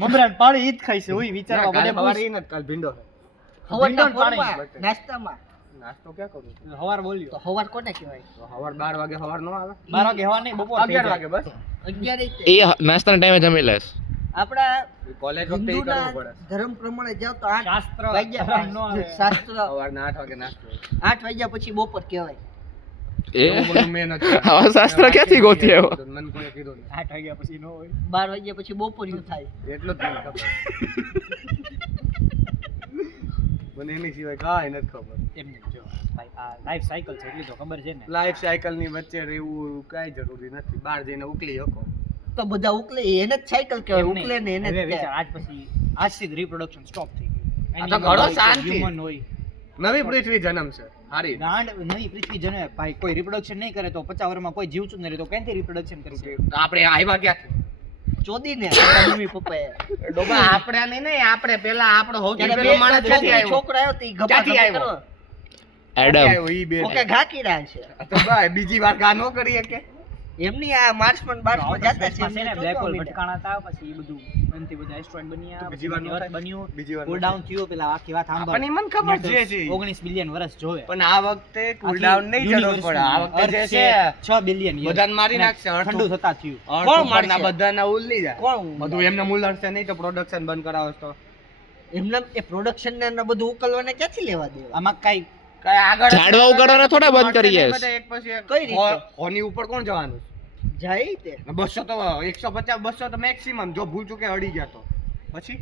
મમરાન પાણી ઈ જ ખાઈ છે ઓય વિચારવા કાલે મને સવારે ઈ નથી કાલે ભીંડો છે. હવારના ભીંડો ને પાણી. પોરમાં, નાસ્તામાં નાસ્તો ક્યાં કરું છું? હવાર બોલ્યો તો હવાર કોને કહેવાય? તો સવાર 12 વાગે સવાર નો આવે 12 વાગે હવાર નહીં બપોર 11 વાગે બસ 11 ય તે. એ નાસ્તાના ટાઈમે જમી લેશ આપણા કોલેજ વખતે ઈ હિન્દુના કરવું પડે ધર્મ પ્રમાણે જાવ તો 8 શાસ્ત્ર વાગ્યા ન આવે. શાસ્ત્ર સવારના 8 વાગે નાસ્તો 8 વાગ્યા પછી બપોર કહેવાય. એ એવું બધું મેં નથી આવા શાસ્ત્ર ક્યાંથી ગોતી આવ્યો? મને કોઈ કીધું નહીં. 8 વાગ્યા પછી નો હોય 12 વાગ્યા પછી બપોરિયું થાય. એટલું જ મને ખબર મને એની સિવાય કાંઈ નથી ખબર એમને જો ભાઈ આ લાઈફ સાયકલ છે એટલી તો ખબર છે ને. લાઈફ સાયકલ ની વચ્ચે રહેવું કાંઈ જરૂરી નથી બહાર જઈને ઉકલી શકો તો બધા ઉકલે એને જ સાયકલ કહેવાય. એમ નહીં. ઉકલે ને એને હવે જ વિચાર કહેવાય. આજ પછી આજથી જ રિપ્રોડક્શન સ્ટોપ થઈ ગયું. આ તો ઘણો શાંતિ. હ્યુમન હોય નવી પૃથ્વી જન્મ છે હારી ગાંડ નવી પૃથ્વી જન્મે ભાઈ કોઈ રિપ્રોડક્શન નહીં કરે તો 50 વર્ષમાં કોઈ જીવતું જ નહીં રહે તો ક્યાંથી રિપ્રોડક્શન કરશે? આપણે આવ્યા ક્યાંથી ચોદીને આપણા મમ્મી પપ્પાએ. ડોબા આપણે નહીં આપણે પેલા આપણો સૌથી ત્યારે પહેલો બે માણસ ક્યાંથી આવ્યો છોકરો આવ્યો તો ઈ ગભા ક્યાંથી ગભા આવ્યો? કરો. એડમ આવ્યો ઈ બે ઓકે ઘા કીડા છે. તો ભાઈ બીજી વાર ગા નો કરીએ કે એમની આ માર્સમાં બાર્સમાં જાતા છે. છે ને એમને બ્લેક હોલ ચોદવા ભટકાણા હતા પછી એ બધું એનાથી બધા એસ્ટ્રોઇડ બન્યા તો બીજી વાર નો Earth થાય? બન્યું બીજી વાર નો કુલ ડાઉન થયું પેલા આખી વાત સાંભળ આપણને મને ખબર છે છે. 19 બિલિયન વર્ષ જોવે પણ આ વખતે કુલ ડાઉન નહીં જરૂર પડે આ વખતે જે છે 6 બિલિયન બધાને મારી નાખશે ઠંડુ થતા થયું કોણ કોણ મારના મારશે? બધાના ઉલ્લી જાય કોણ બધું એમને મૂલરશે નહીં તો પ્રોડક્શન બંધ કરાવો તો એમના એ પ્રોડક્શન ને બધું ઉકલવાને ક્યાંથી લેવા દેવા? આમાં કઈ કાંઈ આગળ ઝાડવા ઉગાડવાના થોડા બંધ કરીએ. બધા એક પછી એક. કઈ રીતે? હોની ઉપર કોણ જવાનું જાય તે 200 તો 150 200 તો મેક્સિમમ જો ભૂલ ચૂકે અડી ગયા તો પછી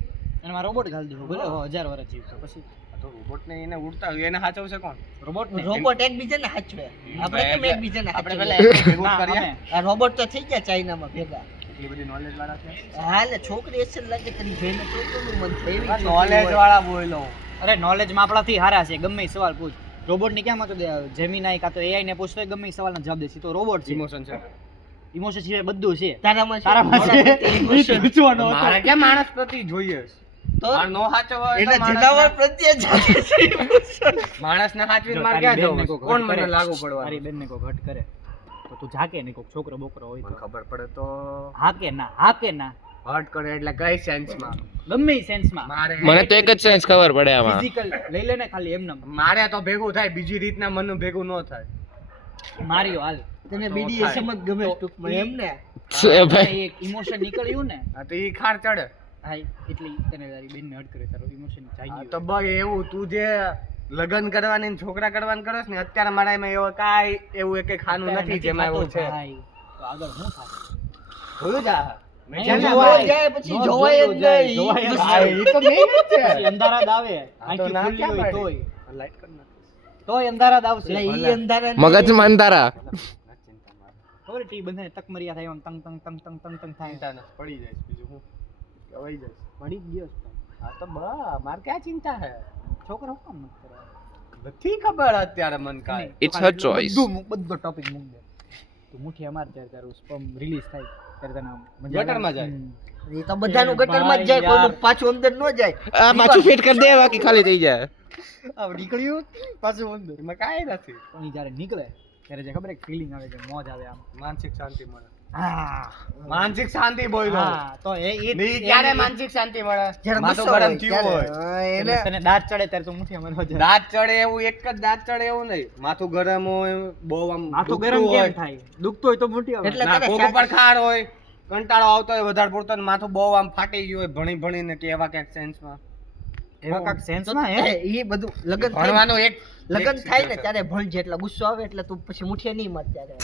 એમાં રોબોટ ઘાલી દીધો બોલે 1000 વર્ષ જીવતો પછી આ તો રોબોટ ને એને ઉડતા હોય એને સાચવશે કોણ રોબોટ ને રોબોટ એકબીજાને હાચવે. આપણે કેમ એકબીજાને આપણે હાચવીએ? પેલા એક ભેગું ના, કરીએ અમે આ રોબોટ તો થઈ ગયા ચાઇનામાં ભેગા. એટલી બધી નોલેજ વાળા છે હાલે છોકરી અસર લાગે તને જોઈને છોકરીનું મન થાય એવી છોકરી નોલેજ હોય. વાળા બોલો અરે નોલેજમાં આપણાથી હારા છે ગમે એ સવાલ પૂછ રોબોટ ની ક્યાં તો જેમિનાઈ કાં તો એઆઈ ને પૂછતો હોય ગમે એ સવાલનો જવાબ દેશે તો રોબોટ છે ઇમોશન છે ઇમોશન સિવાય બધું છે તારામાં છે? તારામાં મોડા છે પ્રત્યે emotion. પૂછવાનો હતો. મારે ક્યાં માણસ પ્રતિ જોઈએ છે? તો મારે નો સાચવવા હોય તો એના માણસને- જનાવર પ્રત્યે જાગે છે emotion. માણસને સાચવીને જો મારે તારી ક્યાં બેનને જવું કોક કોણ હટ મને કરે, લાગુ તારી પડવાનું બેનને કોક હટ કરે તો તું ઝાકે ને કોક છોકરો બોકરો હોય મને તો ખબર પડે તો હા કે ના હર્ટ કરે એટલે કઈ સેન્સમાં ગમે એ સેન્સમાં મારે મને તો એક જ સેન્સ ખબર પડે આમાં ફિઝિકલ લઈ લે ને ખાલી એમને મારે તો ભેગું થાય બીજી રીતના મનનું ભેગું ન થાય માર્યો હાલ તને તો BDSM જ ગમે તો ટૂંકમાં એમ ને? છે ભાઈ એક ઇમોશન નીકળ્યું ને હા તો ઈ ખાર ચડે હા એટલે તને તારી બેનને હટ કરે તારો ઇમોશન હા જાગ્યું તો ભાઈ એવું તું જે લગ્ન કરવાની ને છોકરા કરવાનું કરસ ને અત્યારે મારા એમાં એવો કાંઈ એવું એક ખાનું નથી જેમાં એવું છે ભાઈ તો આગળ શું થાય જોયું જા મેં નહીં, છે ને જોવાય ભાઈ. જાય પછી ન જોવાય જ જોયું જાય, નહીં. જોવાય જ હા, ઈ તો main જ છે. પછી અંધારા જ આવે હા, તો આંખી ના ખુલ્લી ક્યાં હોય પાડી? તોય લાઈટ કર નાખ. તોય અંધારા જ આવશે એટલે ઈ અંધારાને- મગજમાં અંધારા ખબર ટી બંધાને તક મર્યા થાય આમ તંગ તંગ તંગ તંગ તંગ તંગ થાય ચિંતા નથી, પડી જાય બીજું હું કવાઈ જાય પડી જ ગયો છે. હા તો બા મારે ક્યાં ચિંતા હે છોકરો શું કામ નથી કરવા? નથી ખબર અત્યારે મન કાંઈ It's her choice. બધો ટોપિક મૂક દે તું મુઠ્ઠી અમાર ત્યારે તારું સ્પર્મ રિલીઝ થાય ત્યારે તને આમ મજા આવે. ગટરમાં જાય. એ તો બધાનું ગટરમાં જ જાય, ભાઈ કોઈનું પાછું અંદર ન જાય. આ પાછું ફિટ કરી દે બાકી ખાલી થઈ જાય. આ નીકળ્યું પાછું અંદર. એમાં કાંઈ નથી. પણ ઈ જ્યારે નીકળે ત્યારે જે ખબર ફીલિંગ આવે છે, મોજ આવે આમ. માનસિક શાંતિ મળે. હા માનસિક શાંતિ બોલ્યો. હા તો એ નહીં, ક્યારે માનસિક શાંતિ મળે? જ્યારે માથું ગુસ્સો ગરમ હોય થયું ત્યારે. હોય. હા, એટલે એને તને દાંત ચડે ત્યારે તું મુઠ્ઠી મારવા જાય. દાંત ચડે એવું એક જ દાંત ચડે એવું નહીં. માથું ગરમ હોય, બહુ આમ માથું દુખતું ગરમ હોય. કેમ થાય? દુખતું હોય તો મુઠ્ઠી આવે. એટલે ના, તને કોક ઉપર ખાર હોય, કંટાળો આવતો હોય વધારે પડતો ને માથું બહુ આમ ફાટી ગયું હોય ભણી ભણીને કે એવા ક્યાંક સેન્સમાં. એવા કાંઈક sense માં હે? એ બધું લગન થાય ભણવાનું એક લગન થાય ને ત્યારે ભણજે, એટલે ગુસ્સો આવે એટલે તું પછી મુઠીએ નહીં મત ત્યારે.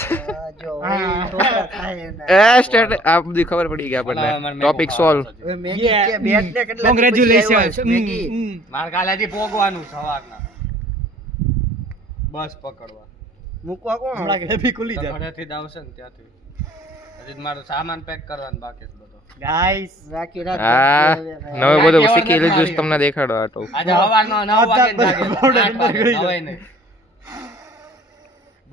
જો હા. છોકરા થાય ને. આ બધી ખબર પડી ગઈ આપણને. Topic solve. હવે મેગી છે, બેટ ને કેટલા Congratulations. મેગી. માર કાલેથી પોગવાનું સવારના. બસ પકડવા. મૂકવા કોણ હમણાં કે હેપી ખુલી જાય. ઘરેથી જ આવશે ને ત્યાંથી. હજી મારો સામાન પેક કરવાનું બાકી છે બધો. ગાઈસ રાખી રાખ. હા નવે બધું શીખી લીધું છે, તમને દેખાડો આ તો. આજે સવારનો 9 વાગે જ જાગે. આઠ વાગે, નવાય નહીં.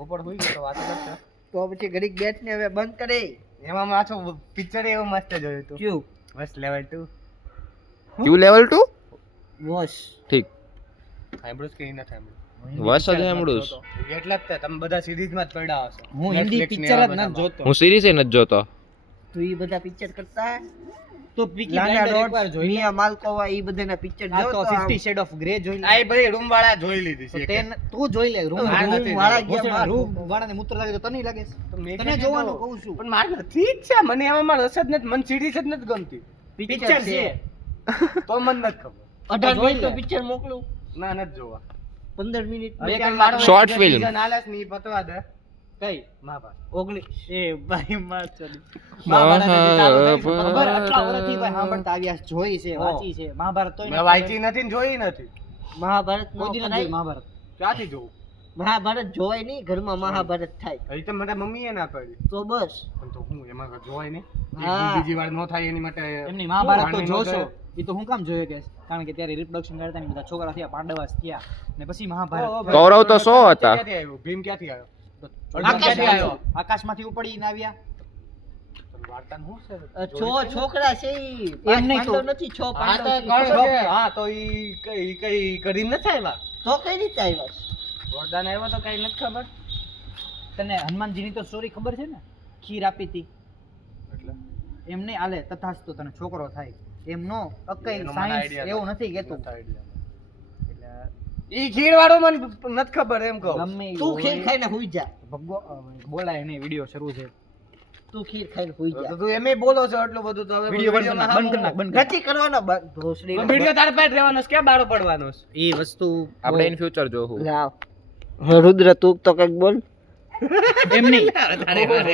બપોર હોઈ ગયો તો વાત કરશે. તો પછી ઘડીક બેટ ને હવે બંધ કરે. એમાં માછો પિક્ચર એવું મસ્ત જોયું હતું. ક્યુ બસ લેવલ 2. ક્યુ લેવલ 2 વોશ. ઠીક. સાંભળ્યું કે નથી સાંભળ્યું? વસ જ સાંભળું છું. એટલે જ તે તમે બધા સિરીઝમાં જ પડ્યા હશો. હું હિન્દી Netflix ને પિક્ચર એવા જ નથી બધામાં. જોતો. હું સિરીઝ એ નથી જોતો. તું ઈ બધા પિક્ચર કરતા તો પીકી લાના બ્લાઇન્ડર એકવાર રોડ જોઈ લે. મિયા માલકોવા ઈ બધાના પિક્ચર આ જો તો તો 50 શેડ ઓફ ગ્રે જોઈ લે. આ એ બધી રૂમ વાળા જોઈ લીધી તો છે. તે તું જોઈ લે રૂમ મારે નથી વાળા જોવું. ગયા રૂમ વાળાને મૂત્ર લાગે તો તને લાગે છે? તો મેં તને કીધું જોવાનું તો. કહું છું. પણ મારે નથી ઈચ્છા. મને એમાં રસ જ નથી. મને સિરીઝ જ નથી ગમતી. પિક્ચર છે. તો મને નથી ખબર. 18 જોઈ મિનિટનું લે. પિક્ચર મોકલું ના નથી જોવા. 15 મિનિટ અત્યારે મારો Short એક film. season હાલે છે ને ઈ પતવા દે. કઈ મહાભારત. 19 એ ભાઈ માચડી. મહાભારત હજી ચાલુ થઈ છે. ખબર આટલા વર્ષથી ભાઈ સાંભળતા આવ્યા છે, જોઈ છે, હો. વાંચી છે. મહાભારત તોય મેં નથી વાંચી નથી ને જોઈ નથી. મહાભારત નો કોઈ દી નથી જોઈ મહાભારત. ક્યાંથી જોવું? મહાભારત જોવાય નહીં, ઘરમાં મહાભારત થાય હજી તો મારા મમ્મીએ ના પાડી. તો બસ. પણ તો હું એમાં જોવાય નહીં. હા. બીજી વાર ન થાય એની માટે એમની મહાભારત તો વાણી ન જોશો. કરે. એ તો હું કામ જોયો કે કારણ કે ત્યારે રિપ્રોડક્શન કરતા ને બધા છોકરા થયા, પાંડવાસ થયા ને પછી મહાભારત ઓહો, થયું. કૌરવ તો 100 હતા. ક્યાંથી આવ્યું? ભીમ ક્યાંથી આવ્યો? આકાશમાંથી ક્યાંથી આવ્યો. આકાશમાંથી ઉપડીને આવ્યા. વાર્તાનું શું છે? છોકરા છે ઈ એમ પાંચ નહીં પાંડવ તો. નથી, 6 હા પાંડવ તો છે. કોણ છે? હા તો ઈ કઈ કરીને નથી આવ્યા. તો કઈ રીતે આવ્યા? વરદાન આવ્યો તો કઈ નથી ખબર. તને હનુમાનજીની તો સ્ટોરી ખબર છે ને? ખીર આપી હતી એટલે એમ નહીં આલે તથાસ્તુ તને છોકરો થાય એમ નો અકઈ એનો મને સાયન્સ idea એવું નથી. નથી કેતું. નથી idea. ઈ ખીર વાળો મને નથી ખબર એમ કહું. ગમે ઈ તું હોય. ખીર ખાઈને હુઈ જા. બોલાય નહીં, વિડિયો શરૂ છે. તું ખીર ખાઈને હુઈ તો જા. તું એમે બોલો છો એટલું બધું તો હવે વિડિયો બંધ કર નાખ, બંધ કર નાખ, બંધ કર નાખ. નથી કરવાનો ભોસડી. વિડિયો તારે પાસે રહેવાનો છે કે બારો પડવાનો છે? ઈ વસ્તુ આપણે ઇન ફ્યુચર જોવું. લાવ. રુદ્ર તું તો કઈક બોલ. એમ નહીં. તારે પાસે.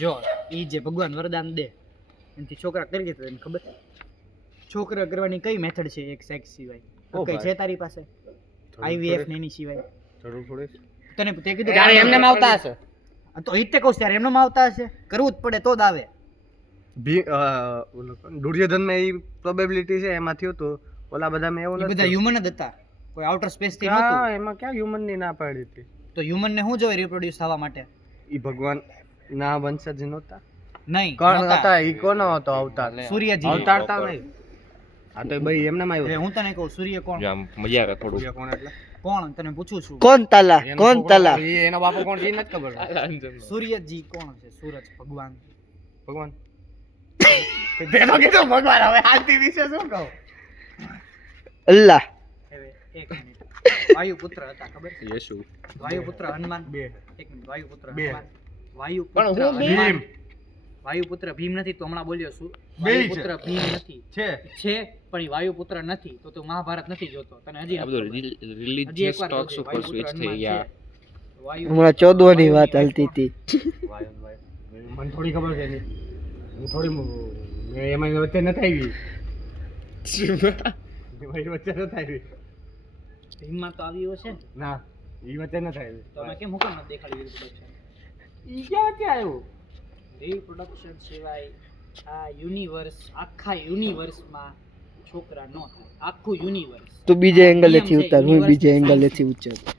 જો ઈ જે ભગવાન વરદાન દે એનાથી છોકરા કરી દેતા તને ખબર? છોકરા કરવાની કઈ મેથડ છે એક સેક્સ સિવાય? ઓ કઈ ભાઈ. છે તારી પાસે? IVF ને એની સિવાય જરૂર થોડી. તને તે કીધું ત્યારે એમને આવતા હશે. તો ઈ તે કહું છું, ત્યારે એમનો આવતા હશે, કરવું જ પડે તો જ આવે. દુર્યોધનમાં એ પ્રોબેબિલિટી છે એમાં થયું હતું. ઓલા બધામાં એવું એ બધા નથી. હ્યુમન જ હતા, કોઈ આઉટર સ્પેસ થી નહોતું. હા, એમાં ક્યાં હ્યુમન ની ના પાડી હતી? તો હ્યુમન ને શું જોઈએ રિપ્રોડ્યુસ થવા માટે? ઈ ભગવાન ના વંશજ નહોતા. નહીં, કોણ નહોતા. હતા? ઈ કોનો હતો અવતાર? સૂર્યજી. અવતાર તા નહીં. હા તો ભાઈ એમનામાં એટલે આવ્યું. હું તને કહું સૂર્ય કોણ? જો આમ મજા આવે થોડું. સૂર્ય કોણ એટલે? કોણ તને પૂછું છું. કોણ તાલા? એનો કોણ છોકરો તાલા? ઈ એનો બાપો કોણ છે ઈ નથી ખબર. સૂર્યજી કોણ છે? સૂરજ ભગવાન. ભગવાન. તે તો કીધું ભગવાન, હવે આજથી વિશે શું કહું? અલ્લાહ. હવે એક મિનિટ. વાયુપુત્ર હતા ખબર છે? યેસુ. વાયુપુત્ર હનુમાન. બે. એક મિનિટ. વાયુપુત્ર બે. હનુમાન. વાયુપુત્ર પણ હું હનુમાન. ભીમ. વાયુપુત્ર ભીમ નથી તો હમણાં બોલ્યો છું. બે છે. વાયુપુત્ર ભીમ નથી છે. છે પણ એ વાયુપુત્ર નથી તો તું મહાભારત નથી જોતો. તને હજી આ નથી બધું ખબર. હજી રિલીજિયસ એકવાર ટોક્સ જોજે. ઉપર વાયુપુત્ર સ્વિચ થઈ હનુમાન ગયા. છે. વાયુ- હમણાં 14 ની વાત હાલતી હતી. મને થોડી ખબર છે એની. હું થોડી મેં એમાં વચ્ચે નથી આવી. એમાં વચ્ચે નથી આવી. ભીમમાં તો આવ્યું હશે ને. ના, ઈ વચ્ચે નથી આવી. તો અમે કેમ હુકમ નથી દેખાડ્યું રિપ્રોડક્શન? ઈ ક્યાં ક્યાં આવ્યું? રિપ્રોડક્શન સિવાય આ યુનિવર્સ, આખા યુનિવર્સમાં છોકરા ન થાય. આખું યુનિવર્સ. તું બીજા એંગલે થી નિયમ છે, ઉતાર, હું universe બીજા નો એંગલે science. થી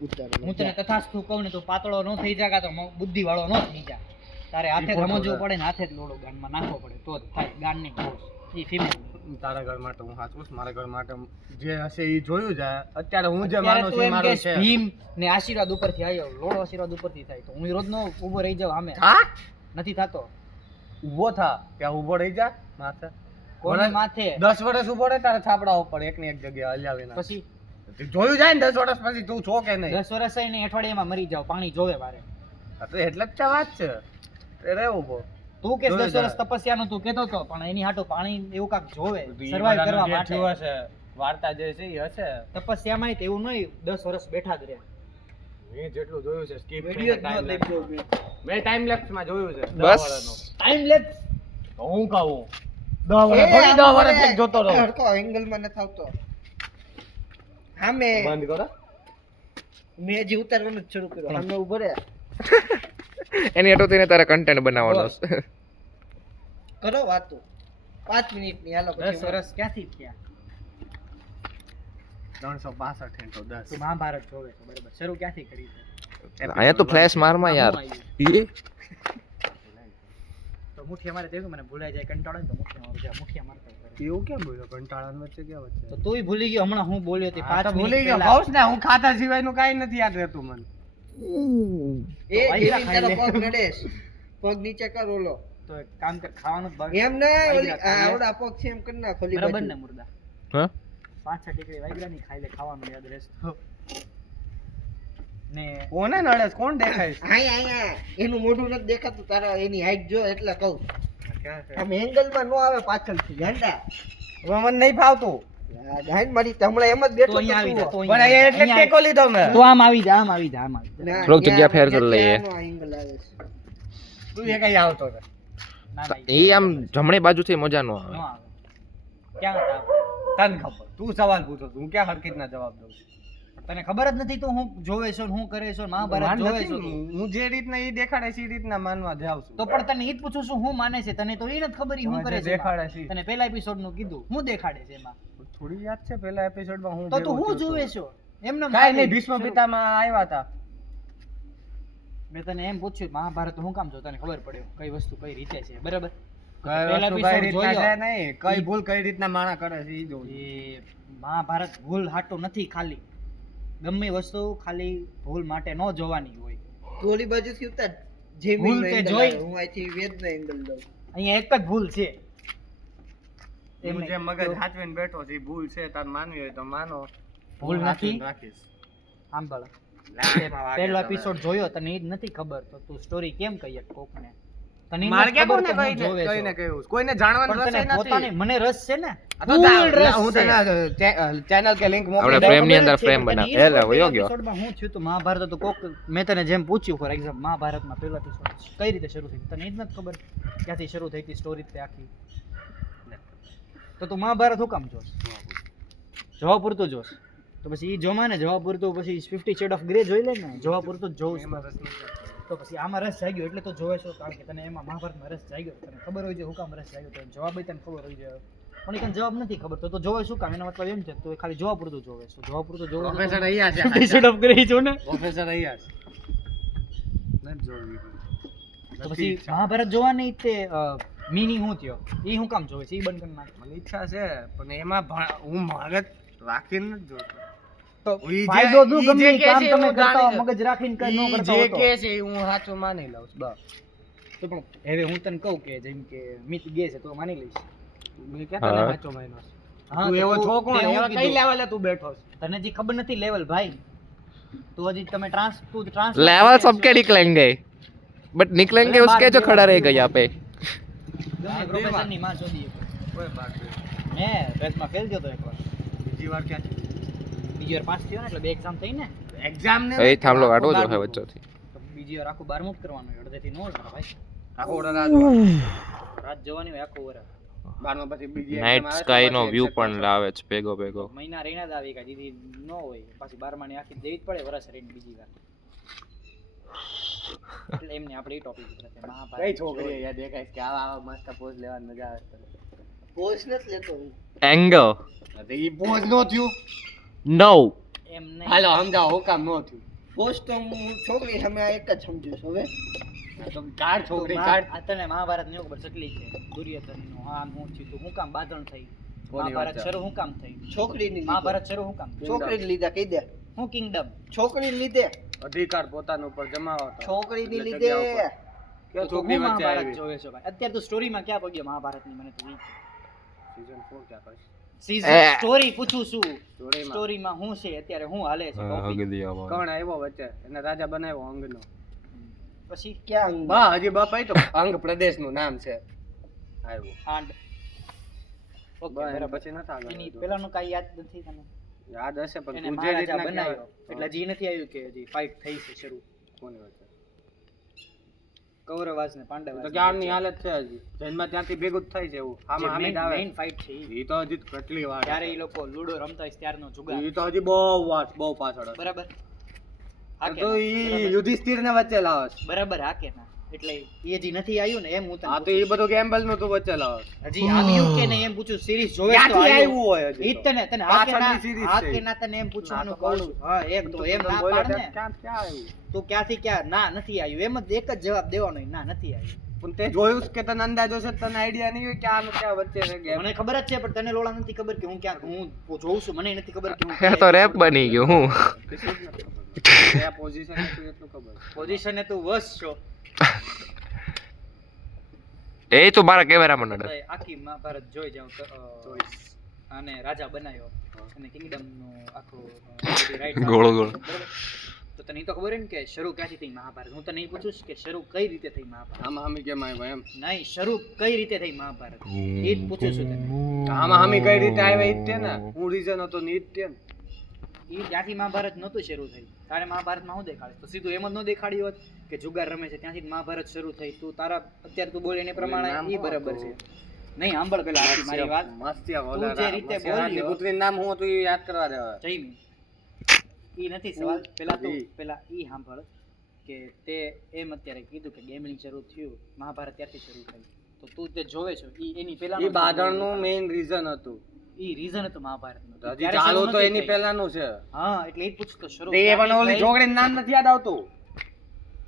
ઉતાર. હું તને તથાસ્તુ કહું ને તો પાતળો ન થઈ જા તો બુદ્ધિ વાળો ન થઈ જા. તારે હાથે ઈ ખોટું રમવું છે. પડે ને હાથે જ લોડો ગાનમાં નાખવો પડે તો જ થાય ગાનની કોર્સ ઈ ફિમેલ તારા ઘર માટે હું સાચું છું, મારા ઘર માટે જે હશે એ જોયું જાય. અત્યારે હું જે અત્યારે માનું તું છું એ એમ મારું કહેશ છે. ભીમ ને આશીર્વાદ ઉપરથી આવ્યો લોડો આશીર્વાદ ઉપરથી થાય તો હું રોજનો ઊભો રહી જાઉં આમે હા નથી થતો ઊભો થા ત્યાં ઊભો રહી જા માથે કોની વરસ- માથે 10 વર્ષ ઊભો રહે તારે થાપડા ઉપર એકની એક જગ્યાએ હલાવીને પછી જોયું જાય ને 10 વર્ષ પછી તું છો કે નહીં 10 વર્ષ થઈને અઠવાડિયામાં મરી જાવ પાણી જોવે મારે હા તો એટલે જ તો વાત છે એ રે ઊભો તું કે 10 જોયું વર્ષ જાય. તપસ્યાનું તું કહેતો હતો પણ એની હાટું પાણી એવું કાંક જોવે સર્વાઈવ કરવા માટે હશે વાર્તા જે છે એ હશે તપસ્યામાં ય તેવું નહીં 10 વર્ષ બેઠા જ રહે મેં જેટલું જોયું છે સ્કીપ વિડીયો જ ન દેખજો મેં. મેં ટાઈમ લેપ્સ માં જોયું છે બસ. ટાઈમ લેપ્સ તો હું કહું 10 વર્ષ થોડી 10 વર્ષ એક જોતો રહો હરખો એંગલમાં નથી આવતો. હા મેં બંધ કરો હજી ઉતારવાનું જ શરૂ કર્યું. સામે ઉભો રહે. એની અટોતીને તારે કન્ટેન્ટ બનાવવાનો છે. કરો વાતો 5 મિનિટની હાલો 10 પછી વર્ષ ક્યાંથી થયા 365 into 10 તું મહાભારત જોવે છે બરાબર શરૂ ક્યાંથી કરી છે અહીંયા તો ફ્લેશ મારમાં યાર. હું આવ્યું. ઈ? તો મુઠ્ઠી અમારે તેવું મને ભૂલાઈ જાય કંટાળો ને તો મુઠ્ઠી મારતા કરે એવું કેમ બોલ્યો કંટાળાની વચ્ચે ક્યાં વચ્ચે તો તુંય ભૂલી ગયો હમણાં હું બોલ્યો તે હા, 5 તો ભૂલી મિનિટ ગયો પહેલા. કહું છું ને હું ખાતા સિવાયનું કાંઈ નથી યાદ રહેતું મને એ વાયરા જેવી તારો ખાઈ પગ નડેશ. પગ નીચે કર ઓલો. તો એક કામ કર ખાવાનું જ બગ એમ ના ઓલી વાયરા ખાઈ લે. આવડા પગ છે એમ કરી નાખ ઓલી બરાબર બાજુ. ને મુર્દા હા? 5-6 ટીકડી વાયગરા ની ખાઈ લે ખાવાનું યાદ રહેશે તો. ને કોને નડે છે? કોણ દેખાય છે? અહીંયા એનું મોઢું નથી દેખાતું તારા એની હાઈટ જો એટલે કહું. ક્યાં છે? આમ એંગલમાં નો આવે પાછળથી ગાંડા. હવે મને નહીં ફાવતું ગાંડ મારી હમણાં એમ જ બેઠો તો અહીંયા આવી જા હતો. તો પણ અહીંયા એટલે અહીંયા ટેકો લીધો મેં તો આમ આવી જા આમ આવી જા આમ આવી જા ના, થોડોક જગ્યા ફેર કરી ત્યાં લઈએ. આનો એંગલ આવે છે. તું એ કઈ આવતો હતો ના ના ઈ આમ જમણી બાજુથી મજા નો નો આવે. આવે ક્યાં હતા આપણે? તને ખબર તું સવાલ પૂછો છું. હું ક્યાં હરકતના જવાબ દઉં છું? તને ખબર જ નથી તો હું જોવે છો ને હું કરે છો ને મહાભારત માન જોવે નથી છો ને. તું. હું જે રીતના એ દેખાડે છે એ રીતના માનવા જાઉં છું તો પણ તને ઈ જ પૂછું છું હું માને છે તને તો ઈ નથી ખબર ઈ હું હવે કરે જે છે દેખાડે એમાં. છે. તને પહેલા એપિસોડ નું કીધું હું દેખાડે છે એમાં થોડી યાદ છે પહેલા એપિસોડમાં હું તો તું જેવો હું થયો જોવે હતો. છો એમને કાંઈ નહીં ભીષ્મ પિતામાં આવ્યા હતા મેં તને એમ પૂછ્યું મહાભારત હું કામ જો તને ખબર પડે કઈ વસ્તુ કઈ રીતે છે બરાબર કઈ પહેલા વસ્તુ કઈ episode રીતના જોયો. છે નહીં કઈ ભૂલ કઈ રીતના માણા કરે છે ઈ જોઉં છું. એ મહાભારત ભૂલ હાટું નથી ખાલી ગમે વસ્તુ ખાલી ભૂલ માટે ન જોવાની હોય તું ઓલી બાજુથી ઉતાર. જેમીનો ભૂલ તે એંગલ જોઈ. આવે. હું અહીંથી વેદનો એંગલ લઉં. અહીંયા એક જ ભૂલ છે એમ હું નહીં. જે મગજ હાચવીને બેઠો છે એ ભૂલ છે તાર માનવી હોય તો માનો ભૂલ હું હાચવીને નથી. રાખીશ. સાંભળ લાખમાં વાગે પહેલો તમે. એપિસોડ જોયો તને ઈ જ નથી ખબર તો તું સ્ટોરી કેમ કહીએ કોકને તને ઈ મારે નથી ક્યાં ખબર કોઈને તો હું જોવે કહીને છું. કહ્યું છે? કોઈને જાણવાનો પણ રસ તને પોતાને નથી મને રસ છે ને આ તો Full રસ હું છે. તને ચેનલ કે લિંક મોકલી આપણે દઉં. frame ની અંદર ખબર જ છે, frame પણ બનાવ. તને ઈ એટલે ખબર વયો પહેલા ગયો. episodeમાં હું થયું તું મહાભારત હતું કોક મેં તને જેમ પૂછ્યું ફોર એક્ઝામ્પલ મહાભારતમાં પહેલો એપિસોડ કઈ રીતે શરૂ થઈ તને ઈ જ નથી ખબર ક્યાંથી શરૂ થઈ હતી સ્ટોરી તે આખી તો તું મહાભારત હું કામ જોશ જોવા પૂરતું જોશ તો પછી ઈ જોમાં ને જોવા પૂરતું પછી 50 શેડ ઓફ ગ્રે જોઈ લે ને જોવા પૂરતું જ જોઉં છું. એમાં રસ નથી. તો પછી આમાં રસ જાગ્યો એટલે તો જોવે છો કારણ કે તને એમાં મહાભારતમાં રસ જાગ્યો તને ખબર હોય છે હું કામ રસ જાગ્યો તો એનો જવાબ તને ખબર હોય છે પણ એ તને જવાબ નથી ખબર તો જોવે શું કામ એનો મતલબ એમ છે તો એ ખાલી જોવા પૂરતું જોવે છે જોવા પૂરતું જોવે પ્રોફેસર અહીંયા છે 50 શેડ ઓફ ગ્રે જો ને પ્રોફેસર અહીંયા છે નથી જોવી. તો પછી મહાભારત જોવાની તે મિનિંગ શું થયો એ હું કામ જોવે છે એ બંધ કરી નાખ મને ઈચ્છા છે પણ એમાં હું મગજ રાખીને જ જોતો તો ઈ જે- ફાયદો શું ઈ ગમે જે ઈ કહે કામ છે તમે હું કરતા હો જાણી મગજ રાખીને કઈ ન ઈ કરતા જે હો તો. કહે છે ઈ હું સાચું માની લઉં છું બસ. તો પણ હવે હું તને કહું કે જેમ કે મિત ગે છે તો માની લઈશ મેં ક્યાં તને હા. સાચો માન્યો છે? હા, તું તો એવો તું- છો કોણ? તે હું એવા કઈ કીધું. લેવલે તું બેઠો છે? તને જે ખબર નથી લેવલ ભાઈ તું હજી તમે ટ્રાન્સ लेवल सबके निकलेंगे बट निकलेंगे उसके जो खड़ा रह गया पे. પ્રોફેસર ની માં શોધી કોઈ બાત નહીં. મેં રેસમાં ફેલ ગયો તો એકવાર બીજી વાર ક્યાં બીજી વાર પાસ થયો ને એટલે બે એક્ઝામ થઈ ને એક્ઝામ ને એ થાંભલો કાઢવો જો હે વચ્ચેથી. તો બીજી વાર આખું 12મું જ કરવાનું હોય અડધેથી નો હોય ભાઈ આખો ઓર્ડર આ જોવાનો. રાત જવાની હોય આખું વરસ બારમાં પછી બીજી નાઇટ exam આવે છે, સ્કાય નો પછી વ્યૂ exam પણ કરશો. લાવે છે ભેગો ભેગો. મહિના રહીને જ આવી કાંઈ દીદી ન હોય પાછી 12માં ની આખી દેવી જ પડે વરસ રહીને બીજી વાર એટલે એમને આપણે એ ટોપિક ઉપર છે મહાભારત કઈ છોકરી અહીંયા દેખાય છે કે આવા આવા મસ્ત પોઝ લેવાની મજા આવે છે? પોઝ નથી લેતો હું. એંગલ હા, તો ઈ પોઝ નો થયું. નો. એમ નહીં હાલો સમજાવો હું કામ નો થયું. પોઝ તો હું છોકરી સામે આ એક જ સમજુ છું હવે તો કાઢ છોકરી તો કાઢ. આ તને મહાભારત ની ખબર ચકલી છે દુર્યોધનનું આમ હું થયું તું હું કામ બાંધણ થઈ કોની મહાભારત વચ્ચે? શરૂ હું કામ થઈ છોકરીની લીધે મહાભારત શરૂ હું કામ થઈ? છોકરીને લીધે કહી દે હું કિંગડમ છોકરીને લીધે અધિકાર પોતાના ઉપર જમાવો તો. છોકરીની એટલે લીધે જગ્યા ઉપર. ક્યાં છોકરી વચ્ચે મહાભારત આવી? જોવે છો ભાઈ અત્યારે તો સ્ટોરીમાં ક્યાં પગ્યો મહાભારતની મને તો Season 4 ક્યાં કહીશ? સીઝન સ્ટોરી પૂછું છું સ્ટોરીમાં સ્ટોરીમાં હું છે અત્યારે હું હાલે છે topic. કોણ આવ્યો વચ્ચે? એને રાજા બનાવ્યો અંગનો. પછી ક્યાં અંગ? બા હજી બાપ આઈ તો અંગ પ્રદેશનું નામ છે. આવ્યો. આંડ ઓકે બા એને બરાબર પછી નથી આગળ એની વધ્યો. પેલાનું કાંઈ યાદ નથી તને યાદ હશે પણ એને તું જે મહારાજા રીતના બનાવ્યો કહેવાય. એટલે હજી નથી આવ્યું કે હજી ફાઇટ થઈ છે શરૂ કોની વચ્ચે? કૌરવાજ ને પાંડવાજ તો ક્યારની હાલત છે હજી. જન્મ ત્યાંથી ભેગું જ થાય છે એવું. આમાં હામીદ આવે. મેઇન ફાઇટ છે ઈ. ઈ તો હજી કેટલી વાર. ત્યારે એ લોકો લૂડો રમતા હોય ત્યારનો જુગાર ઈ તો હજી બહુ વાર બહુ પાછળ હશે. બરાબર હા કે તો ના? ઈ બરાબર. યુધિષ્ઠિરને વચ્ચે લાવે છે. બરાબર હા કે ના એટલે એ હજી નથી આવ્યું ને એમ હું તને હા તો ઈ બધું ગેમ્બલ નું તું વચ્ચે લાવે છે. પૂછું. હજી આવ્યું કે નહીં એમ પૂછું સિરીઝ જોવે તો ક્યાંથી આવ્યું આવ્યું હોય હજી ઈ જ તો? તને તને હા કે ના પાછળની series હા છે કે ઈ. ના તને એમ પૂછવાનું ના તો કહું છું હા એક તો એમ ના બોલો પાડ ને ત્યાં ક્યાં આવ્યું? તું ક્યાંથી ક્યાં ના નથી આવ્યું એમ જ એક જ જવાબ દેવાનો હોય, ના નથી આવ્યું પણ તે જોયું છે કે તને અંદાજો છે તને આઈડિયા નહીં હોય કે આનું ક્યાં વચ્ચે છે ગેમ. મને ખબર જ છે પણ તને લોડા નથી ખબર કે હું ક્યાં હું જોઉં છું મને નથી ખબર કે હું એ તો રેપ બની ગયું હું કયા પોઝિશન હતું એટલું ખબર છે. પોઝિશને તું વસ છો એ તો મારા કેમેરામાં નડે તો આખી મહાભારત જોઈ જાઉં અને રાજા બનાવ્યો અને કિંગડમ નો આખો રાઈટ ગોળો ગોળો. તો તને ઈ તો ખબર હોય ને કે શરૂ ક્યાંથી થઈ મહાભારત હું તને એ પૂછું છું કે શરૂ કઈ રીતે થઈ મહાભારત આમાં હામી કેમ આવ્યો એમ? નહીં શરૂ કઈ રીતે થઈ મહાભારત એ જ પૂછું છું તને આમાં હામી કઈ રીતે આવ્યા ઈ જ તે ને. હું રીઝન હતો ને ઈ જ તે ને. એ ત્યાંથી મહાભારત નહોતું શરૂ થઈ તારે મહાભારતમાં શું દેખાડે તો સીધું એમ જ ન દેખાડ્યું હોત કે જુગાર રમે છે ત્યાંથી જ મહાભારત શરૂ થઈ તું તારા અત્યારે તું બોલે એને પ્રમાણે નામ એ શું બરાબર હતું? છે નહીં સાંભળ પેલા આખી મારી વાત મસ્તિયા તું જે રીતે બોલ્યો- પુત્રીનું નામ હું હતું ઈ યાદ કરવા દે હવે. જયમી ઈ નથી સવાલ પેલા તો ઈ. પેલા ઈ સાંભળ કે તે એમ અત્યારે કીધું કે ગેમિંગ શરૂ થયું મહાભારત ત્યારથી શરૂ થઈ તો તું તે જોવે છો ઈ એની પેલા ઈ બાંધણનું મેઇન રીઝન હતું. ઈ રીઝન હતું મહાભારતનું તો હજી ચાલુ તો એની પહેલાનું છે. હા એટલે ઈ જ પૂછતો શરૂ તે પણ ક્યાંથી ઓલી થઈ? છોકરીનું નામ નથી યાદ આવતું.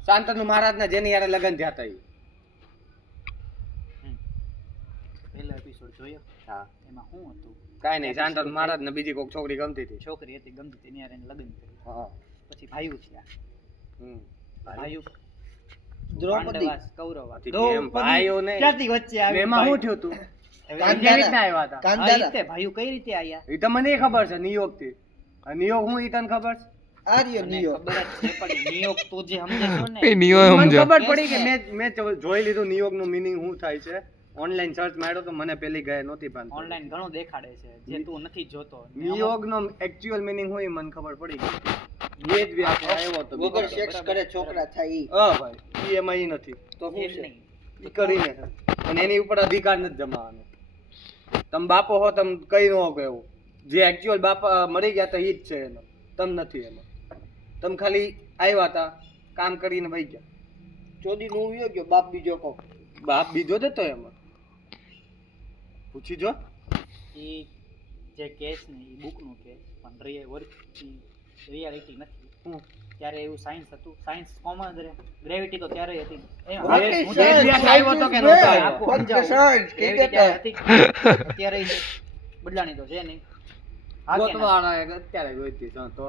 શાંતનુ મહારાજના જેની યારે લગ્ન થયા હતા ઈ. હમ. પહેલો એપિસોડ જોયો હા. એમાં શું હતું કાંઈ નહીં, શાંતનુ મહારાજને બીજી કોઈક છોકરી ગમતી હતી. છોકરી હતી ગમતી તેની હારે એને લગ્ન કર્યું હા. પછી ભાઈઓ થયા હમ. ભાઈઓ દ્રૌપદી પાંડવાસ, કૌરવાસ. હતી એમ ભાઈઓ નહીં. ક્યાંથી વચ્ચે આવી એમાં ભાઈ? શું થયું તું? હવે કાંદારા. કેવી રીતના આવ્યા હતા? હા, કાંદારા ઈ રીતે ભાઈઓ કઈ રીતે આયા ઈ તો મને ખબર છે નિયોગ થી. નિયોગ હું ઈ તને ખબર છે? આર્ય મને નિયો ખબર જ છે પણ નિયોગ તું જે સમજે છો ને એ નિયો મને સમજો ખબર પડી કે Yes, મેં જોઈ લીધું નિયોગ નું મિનિંગ શું થાય છે. ઓનલાઈન સર્ચ માર્યો તો મને પેલી ગાય નહોતી ભાન પડી. ઓનલાઈન ઘણું દેખાડે છે જે તું નથી જોતો નિયોગ નો એકચ્યુઅલ મિનિંગ હોય ઈ મને ખબર પડી ગઈ. એ જ વ્યાખ્યા આવ્યો તો વગર સેક્સ કરે છોકરા થાય ઈ. હા ભાઈ ઈ એમાં ઈ નથી તો એમ શું છે નહીં ઈ કરીને છે. અને એની ઉપર અધિકાર નથી જમાવાનો. તમે બાપો હો તમે કઈ ન હો એવું જે એકચ્યુઅલ બાપા મરી ગયા હતા ઈ જ છે એનો. તમે નથી એમાં. તમે ખાલી આવ્યા હતા કામ કરીને વહી ગયા. ચોદી નું વ્યો ગયો બાપ બીજો કો બાપ બીજો જ હતો એમાં. પૂછી જો. ઈ જે કેસ ને ઈ બુક નું કેસ પણ રિયાલિટી નથી હું ત્યારે એવું સાયન્સ હતું સાયન્સ કોમન રહે ગ્રેવિટી તો ત્યારે હતી એમ What હવે is હું science? તને આવ્યો તો કે What નહોતો is આવ્યો? What is science? કે Gravity કે ત્યારે હતી અત્યારે ઈ બદલાણી તો છે નહીં હા કે ના? ગોતવાળા અત્યારે ગોતી છે તો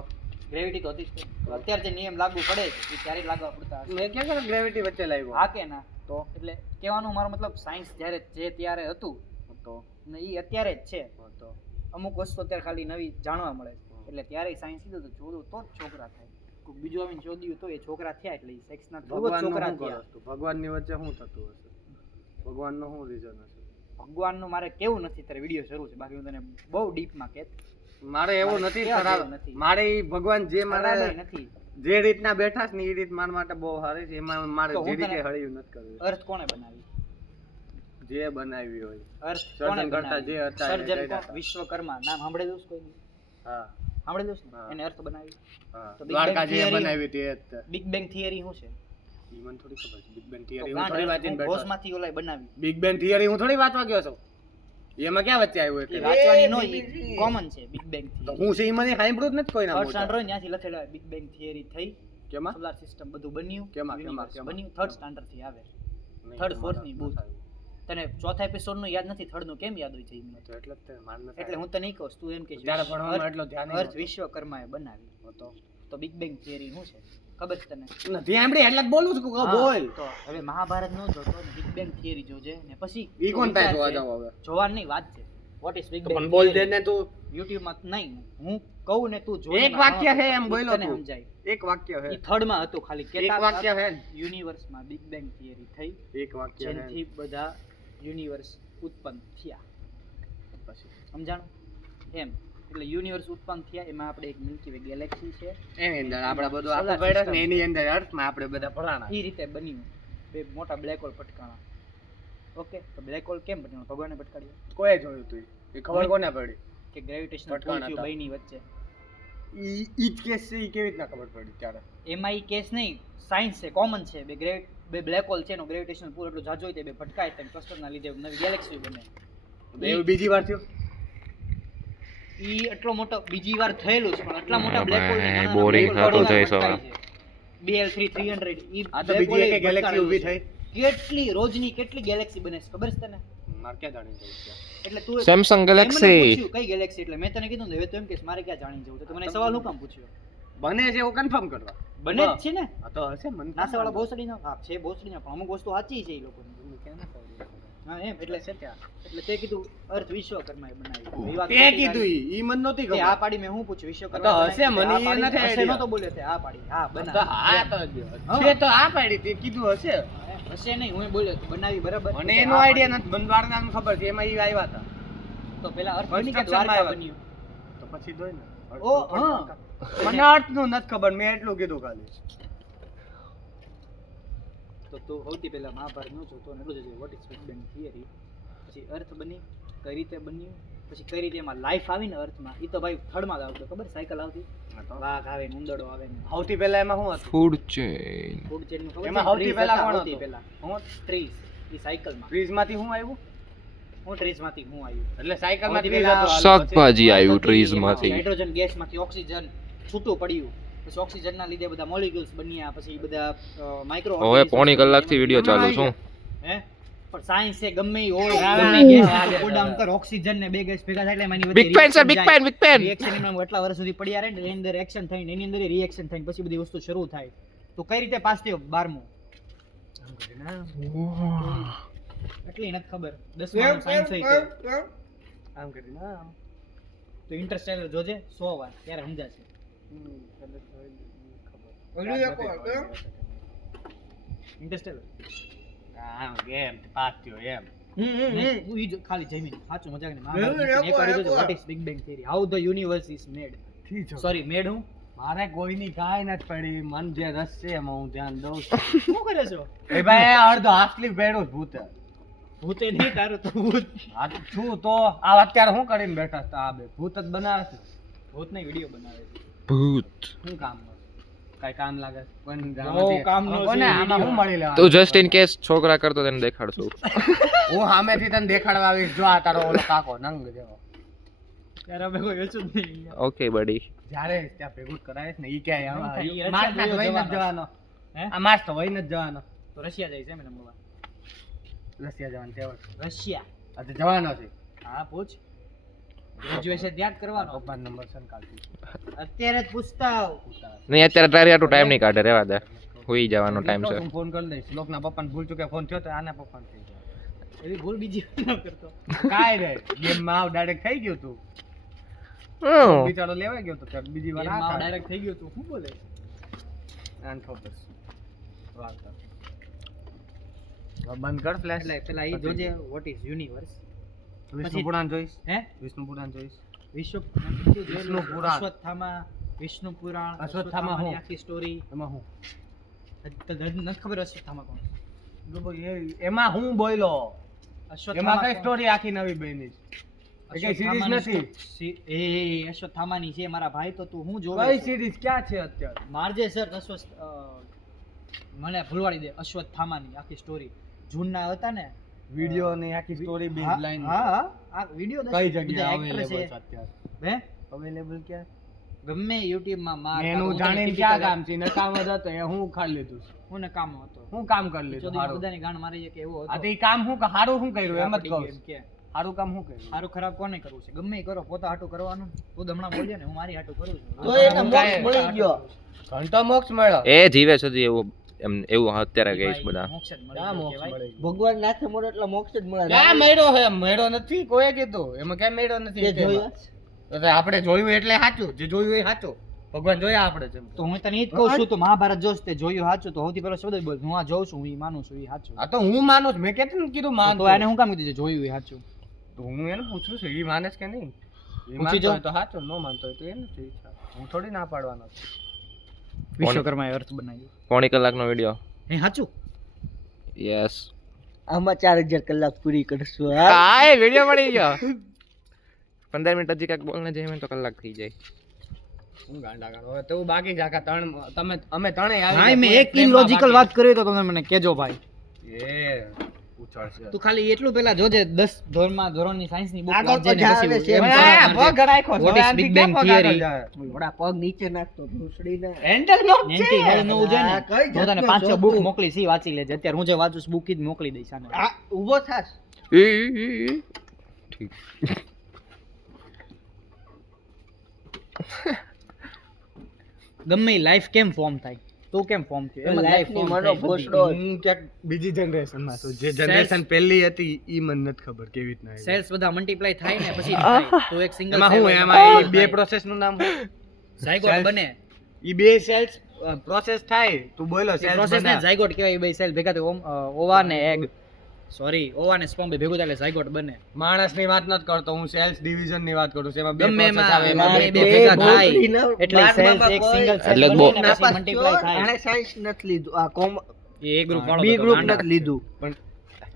ગ્રેવિટી તો હતી જ તે. તો અત્યારે જે નિયમ લાગુ પડે છે એ ત્યારે જ લાગવા પડતા હશે. મેં ક્યાં ગ્રેવિટી વચ્ચે લાવ્યો હા કે ના તો એટલે કહેવાનો મારો મતલબ સાયન્સ જ્યારે જે ત્યારે હતું તો ને એ અત્યારે જ છે તો અમુક વસ્તુ અત્યારે ખાલી નવી જાણવા મળે છે એટલે ત્યારે સાયન્સ કીધું તો જોડું તો જ છોકરા થાય કોઈક બીજું આવીને શોધ્યું તો એ છોકરા થયા એટલે સેક્સના થ્રુ જ ભગવાનનું છોકરા શું થયા કરસ તું? ભગવાનની વચ્ચે શું થતું હશે? ભગવાનનો શું રીઝન હશે? ભગવાનનું મારે કેવું નથી ત્યારે વિડીયો શરૂ છે બાકી હું તને બહુ ડીપમાં કહેત મારે એવું મારે નથી કેવા ખરાબ જેવું નથી. મારે ઈ ભગવાન જે મારે નથી જે રીતના બેઠા છે ને એ રીત મારા માટે બહુ સારી છે એમાં મારે તો હું જે રીતે તને- હળિયું નથી કરવું. અર્થ કોણે બનાવી જે બનાવી હોય અર્થ સર્જન કોણે કરતા બનાવી જે હતા એને સર્જન કર્યા કોણ? હતા. વિશ્વકર્મા નામ સાંભળેલું છે કોઈ હા સાંભળેલું છે ને? હા. એને અર્થ બનાવી હા તો Big દ્વારકા Bang જે Theory- બનાવી તે જ તે. બિગ બેંગ થિયરી શું છે ઈ મને થોડી ખબર છે બિગ બેંગ તો થિયરી હું ગાંઠ થોડી અર્થ વાંચીને હું બેઠો છું. ઘોષમાંથી ઓલાય બનાવી બિગ બેંગ થિયરી હું થોડી વાંચવા ગયો છું. એમાં ક્યાં વચ્ચે આવ્યું એ એટલે વાંચવાની નો BBC. કોમન છે બિગ બેંગ તો થિયરી હું છે ઈ મને સાંભળ્યું જ નથી કોઈના અર્થ મોઢે. સાંભળો ને ત્યાંથી લખેલું બિગ બેંગ થિયરી થઈ કેમાં? સોલાર સિસ્ટમ બધું બન્યું, કેમાં? universe કેમાં? બન્યું, થર્ડ સ્ટાન્ડર્ડ થી આવે. નહીં, Third, મારે fourth ની નથી બુક. આવ્યું. તને ચોથા એપિસોડ નું યાદ નથી, થર્ડ નું કેમ યાદ હોય છે ઈ મને? તો એટલે જ તે માર નથી એટલે હું તને ઈ કહું છું, તું એમ કે ત્યારે ભણવામાં એટલો ધ્યાન અર્થ વિશ્વકર્માએ બનાવી. આવ્યું. તો બિગ બેંગ થિયરી શું છે ખબર છે તને? નથી સાંભળી એટલે જ બોલું છું કે હા, બોલ. તો હવે મહાભારત નો જોતો, બિગ બેંગ થિયરી જોજે ને પછી ઈ કોણ થાય વિચાર જોવા છે. જાવ હવે? જોવાની વાત છે. વોટ ઇઝ બિગ તો બેંગ? પણ બોલ દે ને તું. YouTube માં નહીં, હું કહું ને તું જોઈ એક વાક્ય છે એમ બોલ્યો તને તું. સમજાય. એક વાક્ય હે. ઈ થર્ડ માં હતું ખાલી એક વાક્ય હે ને? યુનિવર્સ માં બિગ બેંગ થિયરી થઈ, એક વાક્ય હે. જેનાથી બધા યુનિવર્સ ઉત્પન્ન થયા. પછી સમજાણું? એમ એટલે યુનિવર્સ ઉત્પન્ન થયા, એમાં આપણે એક મિલ્કી વે ગેલેક્સી છે, એની અંદર આપણે બધું Solar આખું પડ્યા system. ને એની અંદર અર્થમાં આપણે બધા ભરાણા. એ રીતે બન્યું. બે મોટા બ્લેક હોલ પટકાણા. ઓકે, તો બ્લેક હોલ કેમ બન્યો? ભગવાને પટકાડ્યો કોઈ જોયું તું એ ખબર કોને પડી? કે ગ્રેવિટેશનલ પુલ પટકાણા થયું હતા. બેની વચ્ચે. ઈ જ કેસ છે ઈ કેવી રીતના ખબર પડી ત્યારે? એમાં ઈ કેસ નહીં, સાયન્સ છે, કોમન છે. બે બ્લેક હોલ છે, એનો ગ્રેવિટેશનલ પુલ એટલું જાજો હોય તે બે ભટકાય તેમ ક્લસ્ટરના લીધે નવી ગેલેક્સી બને. એવું બીજી વાર થયું? ઈ એટલો મોટો બીજી વાર થયેલું છે, પણ આટલા મોટા બ્લેક હોલ તમે boring થતું જઈશ હવે. BL3 300 ઈ આ તો black બીજી hole એક ગેલેક્સી ઊભી થઈ. કેટલી રોજની કેટલી ગેલેક્સી બને છે ખબર છે તને? મારે ક્યાં જાણી જવું છે? એટલે તું સેમસંગ એમને ગેલેક્સી પૂછ્યું કઈ ગેલેક્સી, એટલે મેં તને કીધું ને હવે તું એમ કે મારે ક્યાં જાણી જવું, તો તું મને સવાલ હું કામ પૂછ્યો? બને છે એવું કન્ફર્મ કરવા. બને જ છે ને. આ તો હશે મને નાસા વાળા ભોસડીનો છે, ભોસડીનો પણ અમુક વસ્તુ સાચી છે એ લોકોની. હા એમ એટલે છે ત્યાં. એટલે તે કીધું અર્થ વિશ્વકર્માએ બનાવી. એ વાત તે ખોટી કીધું તારી. ઈ મને નહોતી તે આ ખબર. પાડી મેં હું પૂછ્યું તો વિશ્વકર્મા હશે, મને એ નથી હશે idea. નતો બોલ્યો તે આ પાડી. હા તો બનાવી. હા તો છે તો આ પાડી તે કીધું હશે. હશે નહીં, હું બોલ્યો તો બનાવી બરાબર. મને તે એનો આ આઈડિયા પાડી. નથી. બંધવાળાનું ખબર છે એમાં ઈ આવ્યા હતા. તો પેલા અર્થ બની કે Construction માં દ્વારકા આવ્યા. બન્યું. તો પછી દોય ને. ઓ હા. મને અર્થનું નથી ખબર, મેં એટલું કીધું ખાલી. તો તું સૌથી પહેલા મહાભારત નો જોતો ને એટલું જ vote is big bang theory, પછી અર્થ બની, કઈ રીતે બન્યું, પછી કઈ રીતે એમાં લાઈફ આવી ને અર્થમાં. ઈ તો ભાઈ થર્ડમાં જ આવતો ખબર, સાયકલ આવતી, વાઘ આવે ને ઉંદરડો આવે ને સૌથી પહેલા એમાં શું હતું? ફૂડ ચેન ફૂડ ચેન નું ખબર એમાં છે? સૌથી Trees પહેલા હતા, કોણ સૌથી હતું? પહેલા હું ટ્રીઝ. ઈ સાયકલમાં ટ્રીઝમાંથી શું આવ્યું? હું ટ્રીઝમાંથી હું આવ્યું. એટલે સાયકલમાં સૌથી ટ્રીઝ પહેલા હતું. શાકભાજી આવ્યું ટ્રીઝ માંથી. હાઇડ્રોજન ગેસમાંથી ઓક્સિજન છૂટું પડ્યું, પછી ઓક્સિજનના લીધે બધા મોલિક્યુલ્સ બન્યા, પછી બધા માઇક્રો હવે પોણી કલાકથી વિડિયો ચાલુ છું. હે પણ સાયન્સ છે ગમે ઈ હોય, હા, ગમે હા, ગેસ હા, કુલ ડાઉન કર, ઓક્સિજન ને બે ગેસ ભેગા થાય એટલે એમાંની big pen sir, big pen, big pen. Reaction એમાં એટલા વર્ષ સુધી પડ્યા રહે ને એની અંદર એક્શન થઈને એની અંદર રિએક્શન થઈને પછી બધી વસ્તુ શરૂ થાય. તો કઈ રીતે પાસ થયો 12મું? એટલી નથી ખબર. 10માનું સાયન્સ હોય આમ કરીને આમ. તો ઇન્ટરસ્ટેલર જોજે 100 વાર ત્યારે સમજાશે. ઇન્ટરસ્ટેલર આમ ગેમ પાસ થયો એમ. તું ઈ જો ખાલી જમીન સાચું મજાક નહીં. મહાભારત એક વાર જોજો what is big bang theory, how the universe is made. Sorry મેડ હું મારે કોઈની કાંઈ નથી પડી. મન જે રસ છે એમાં હું ધ્યાન દઉં છું. શું કરે છો? એ ભાઈ આ અડધો હાફ સ્લીવ પહેર્યો છે ભૂતે. ભૂતે નહીં તારું તો ભૂત. આ તો છું તો આ અત્યારે શું કરીને બેઠા હતા? આ બે ભૂત જ બનાવે છે. ભૂત નહીં વિડિયો બનાવે છે. ભૂત. શું કામ કઈ કામ લાગે કોઈને બહુ કામનો કોને છે આમાં video. શું મળી લેવાનું? તું જસ્ટ ઇન કેસ છોકરા કરતો તેને દેખાડશું. હું સામેથી તને દેખાડવા આવીશ. જો આ તારો ઓલો કાકો નંગ જેવો. ત્યારે અમે કોઈ વેચું જ નહીં. ઓકે બડી. જ્યારે ત્યાં ભેગું જ કરાવીશ ને ઈ ક્યાંય નહીં થાય, ઈ આમાં માર્ચ રશિયા વહીને જ જવાનો. જવાનો. હે? આ માર્ચ તો વહીને જ જવાનો. તો રશિયા જાય છે એમ નંબર રશિયા જવાનું તેવડ. રશિયા. આજે જવાનો છે. હા પૂછ. ગ્રેજ્યુએશન ત્યાં જ કરવાનો. પપ્પાનો નંબર છે ને કાલથી. અત્યારે જ પૂછતા આવ. નહીં અત્યારે તારી આટલું ટાઈમ નહીં કાઢે, રહેવા દે. હોઈ જવાનો ટાઈમ છે. હું ફોન કરી દઈશ. લોકના પપ્પાને ભૂલ ચૂકે ફોન થયો તો આના પપ્પાને થઈ ગયો. એવી ભૂલ બીજી વાર ન કરતો. કાંઈ રે ગેમમાં આવ ડાયરેક્ટ થઈ ગયું તું. હમ. બિચારો લેવાઈ ગયો તો ત્યારે બીજી વાર આ થાય. ડાયરેક્ટ થઈ ગયો તું શું બોલે? આને ખબર છે. વાત કર. હવે બંધ કર ફ્લેશ. એટલે પેલા ઈ જોજે વોટ ઇઝ યુનિવર્સ. વિષ્ણુ પુરાણ જોઈશ. હે? વિષ્ણુ પુરાણ જોઈશ. વિશ્વ વિષ્ણુ પુરાણ. અશ્વત્થામા, વિષ્ણુ પુરાણ, અશ્વત્થામા હું? અશ્વત્થામાની આખી સ્ટોરી. એમાં હું નથી ખબર અશ્વત્થામા કોણ? એમાં હું બોયલો. એમાં અશ્વત્થામા કઈ કોણ? સ્ટોરી આખી નવી બની છે? એ કઈ સિરીઝ અશ્વત્થામાની નથી. એ અશ્વત્થામાની છે મારા ભાઈ. તો તું હું જોવે કઈ છે? સિરીઝ ક્યાં છે અત્યારે? મારજે સર મને ભૂલવાડી દે અશ્વત્થામાની આખી સ્ટોરી. જૂનના હતા ને વિડિયો ની આખી સ્ટોરી હા, બેઝ લાઈન. હા હા આ વિડિયો કઈ જગ્યાએ અવેલેબલ છે અત્યારે? હે અવેલેબલ ક્યાં? ગમે YouTube માં માર એનું જાણીને ક્યાં કામ છે નકામ જ હતો એ હું ખાઈ લીધું છે. હું ને કામ હતો હું કામ કરી લીધું ચોથી હારું. બધાની ગાંડ મારી છે કે એવો આ હતો તો ઈ કામ હું હારું શું કર્યું એમ જ કહું છું. કે હારું કામ શું કર્યું સારું ખરાબ કોને કરવું છે ગમે ઈ કરો પોતા હાટું કરવાનું તું જ હમણાં બોલ્યો ને હું મારી હાટું કરું છું તો એને મોક્ષ મળી ગયો. ઘંટો મોક્ષ મળ્યો એ જીવે સુધી એવું એમ એવું અત્યારે કહીશ બધા મોક્ષ જ મળી ક્યાં ગયો મોક્ષ કહેવાય. મળી ગયો? ભગવાન નાથે મળે એટલે મોક્ષ જ મળે. ક્યાં મળ્યો હે મળ્યો નથી કોઈ કીધું એમાં ક્યાં મળ્યો નથી તે જોયું? તો આપણે જોયું એટલે સાચું જે જોયું એ સાચું ભગવાન જોયા આપણે જેમ તો હું તને ઈ જ કહું છું તો મહાભારત જોશ તે જોયું સાચું તો સૌથી પહેલો શબ્દ જ બોલ હું આ જોઉં છું હું ઈ માનું છું ઈ સાચું આ તો હું માનું છું મેં કેટલું કીધું માન તો એને હું કામ કીધું છે જોયું ઈ સાચું તો હું એને પૂછું છું ઈ માને છે કે નહીં ઈ પૂછી માનતો જો. હોય તો સાચું ન માનતો હોય તો એ નથી ઈચ્છા. હું થોડી ના પાડવાનો છું. વિશ્વકર્માએ અર્થ બનાવ્યો પોણી કલાકનો વિડીયો એ સાચું યસ આમાં 4000 કલાક પૂરી કરશું. હા? કાય વિડીયો મળી ગયો 15 મિનિટ હજી કાંઈક બોલને જઈએ તો કલાક થઈ જાય હું ગાંડા ગાંડો હવે તું બાકી જ આખા તમે અમે ત્રણેય આવી ભાઈ ગયા. મેં તું એક પ્રેમમાં ઇલોજિકલ બાકી. વાત કરી તો તમે મને કેજો ભાઈ એ ઉછાળશે. તું ખાલી એટલું પેલા જોજે 10 ધોરણની સાયન્સની બુક આગળ તો વાંચજે ને જા પછી આવે છે. એમ હવે તરત આ મારજે. પગ રાખ્યો છે. What હવે is આનાથી Big ક્યાં Bang પગ આગળ theory? જાય? થોડા પગ નીચે નાખતો ભૂસડીને. હેન્ડલ નો જ એન્ટી છે. હેલ નું છે ને આ કઈ તો તને જાતનું 5 શોખ બુક તું? મોકલી છે ઈ વાંચી લેજે અત્યારે હું જે વાંચું છું બુક જ મોકલી દઈશ આને આ ઊભો થાસ. ઠીક ગમે લાઈફ કેમ ફોર્મ થાય તું કેમ ફોર્મ થયો એમ Life લાઈફ ની ફોર્મ માનો થાય બધી. ભોસડો. હું ક્યાંક બીજી જનરેશનમાં છું જે Cells- જનરેશન પહેલી હતી ઈ મને નથી ખબર કેવી રીતના આવી. સેલ્સ બધા મલ્ટીપ્લાય થાય ને પછી થાય તો એક સિંગલ એમાં હું એમાં ઈ બે પ્રોસેસ નું નામ શું? ઝાયગોટ cells- બને ઈ બે સેલ્સ પ્રોસેસ થાય તું બોલો એ cells પ્રોસેસ ને બના. ઝાયગોટ કહેવાય એ બે સેલ ભેગા થાય ઓવા ને એગ સોરી ઓવા ને સ્પર્મ ભેગું થાય એટલે ઝાયગોટ બને માણસની વાત નથી કરતો હું સેલ્સ ડિવિઝન ની વાત કરું છું એમાં બે ગમે process એમાં આવે એમાં બે બે ભેગા બહુ થાય ભૂસડીના એટલે બારમામાં સેલ્સ એક કોઈ સિંગલ સેલ એટલે બને બહુ- ને નાપાસ પછી મલ્ટીપ્લાય થયો, થાય આણે સાયન્સ નથી લીધું. આ એ ગ્રુપ વાળો બી તો ગ્રુપ ગાંડા. નથી લીધું. પણ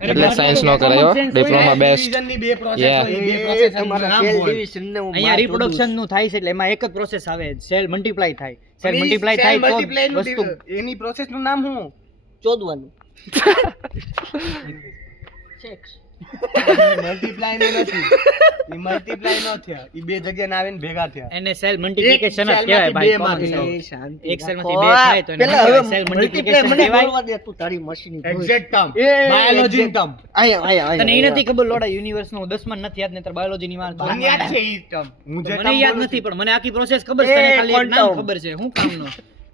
એટલે સાયન્સ નો કરાયો ડિપ્લોમા બેસ્ટ division ની બે process Yeah. હોય, ઈ બે એ process નું તમારા નામ cell બોલ. division ને હું અહીંયા માર રિપ્રોડક્શન શોધું નું થાય છે એટલે એમાં એક જ પ્રોસેસ આવે સેલ મલ્ટીપ્લાય થાય સેલ પણ ઈ મલ્ટીપ્લાય cell થાય તો multiply નું વસ્તુ એની પ્રોસેસ નું નામ શું? છું. ચોદવાનું. Sex. મલ્ટીપ્લાય નું નથી ઈ મલ્ટીપ્લાય ન થયા ઈ બે જગ્યાએ આવીને ભેગા થયા એને સેલ મલ્ટીપ્લિકેશન જ cell કહેવાય માંથી ભાઈ બે common માંથી sense. એ શાંતિ એક cell રાખો. માંથી બે થાય તો એને પેલા કહેવાય હવે cell multiply multiplication મને કહેવાય. બોલવા દે તું તારી મશીની ભૂલ. એક્ઝેક્ટ ટર્મ એ બાયોલોજી exact. ટર્મ આયા તને એ નથી ખબર લોડા યુનિવર્સ નું 10 માં નથી યાદ નહીતર બાયોલોજી ની વાત મને યાદ છે ઈ ટર્મ હું જે મને term યાદ બોલું નથી છું. પણ મને આખી પ્રોસેસ ખબર છે એ તને ખાલી એક નામ quantum. ખબર છે હું કામનો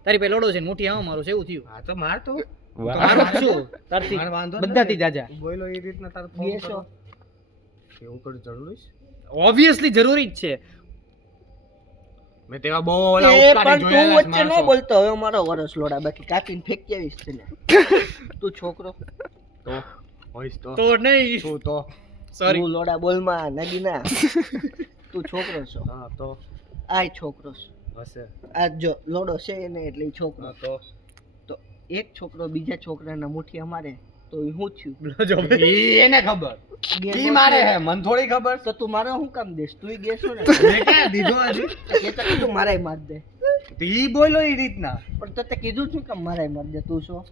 તારી પાસે લોડો છે ને મુઠ્ઠી આવો મારું છે એવું થયું હા તો માર તો વાહ. મારું જ છું તારથી મારે વાંધો બધાથી નથી. જાજા તું બોલો એ રીતના તારે ફોન Yes, કરો sir. એવું કરું જરૂરી છે ઓબ્વિયસલી જરૂરી જ છે મેં તેવા બહુ ઓલા એ ઉપકારી પણ તું જોયેલા વચ્ચે ન માણસો. બોલતો હવે મારો વરસ લોડા બાકી કાપીને ફેંકી આવીશ તને તું છોકરો તો હોઈશ તો તો નહીં તું તો સોરી તું લોડા બોલમાં નગીના તું છોકરો છો હા તો આય છોકરો છો હશે આ જો લોડો છે ને એટલે ઈ છોકરો હા તો તો એક છોકરો બીજા છોકરાના મુઠ્ઠી અમારે તો ઈ હું થયું ઈ એને ખબર ગેર ઈ નો મારે થયો. હે મને થોડી ખબર તો તું મારે શું કામ દેશ તું ગેસો ને મેં ક્યાં દીધો હજી એ તો કીધું મારાય માર દે તો ઈ બોલો ઈ રીતના પણ તો તે કીધું શું કામ મારાય માર દે તું છો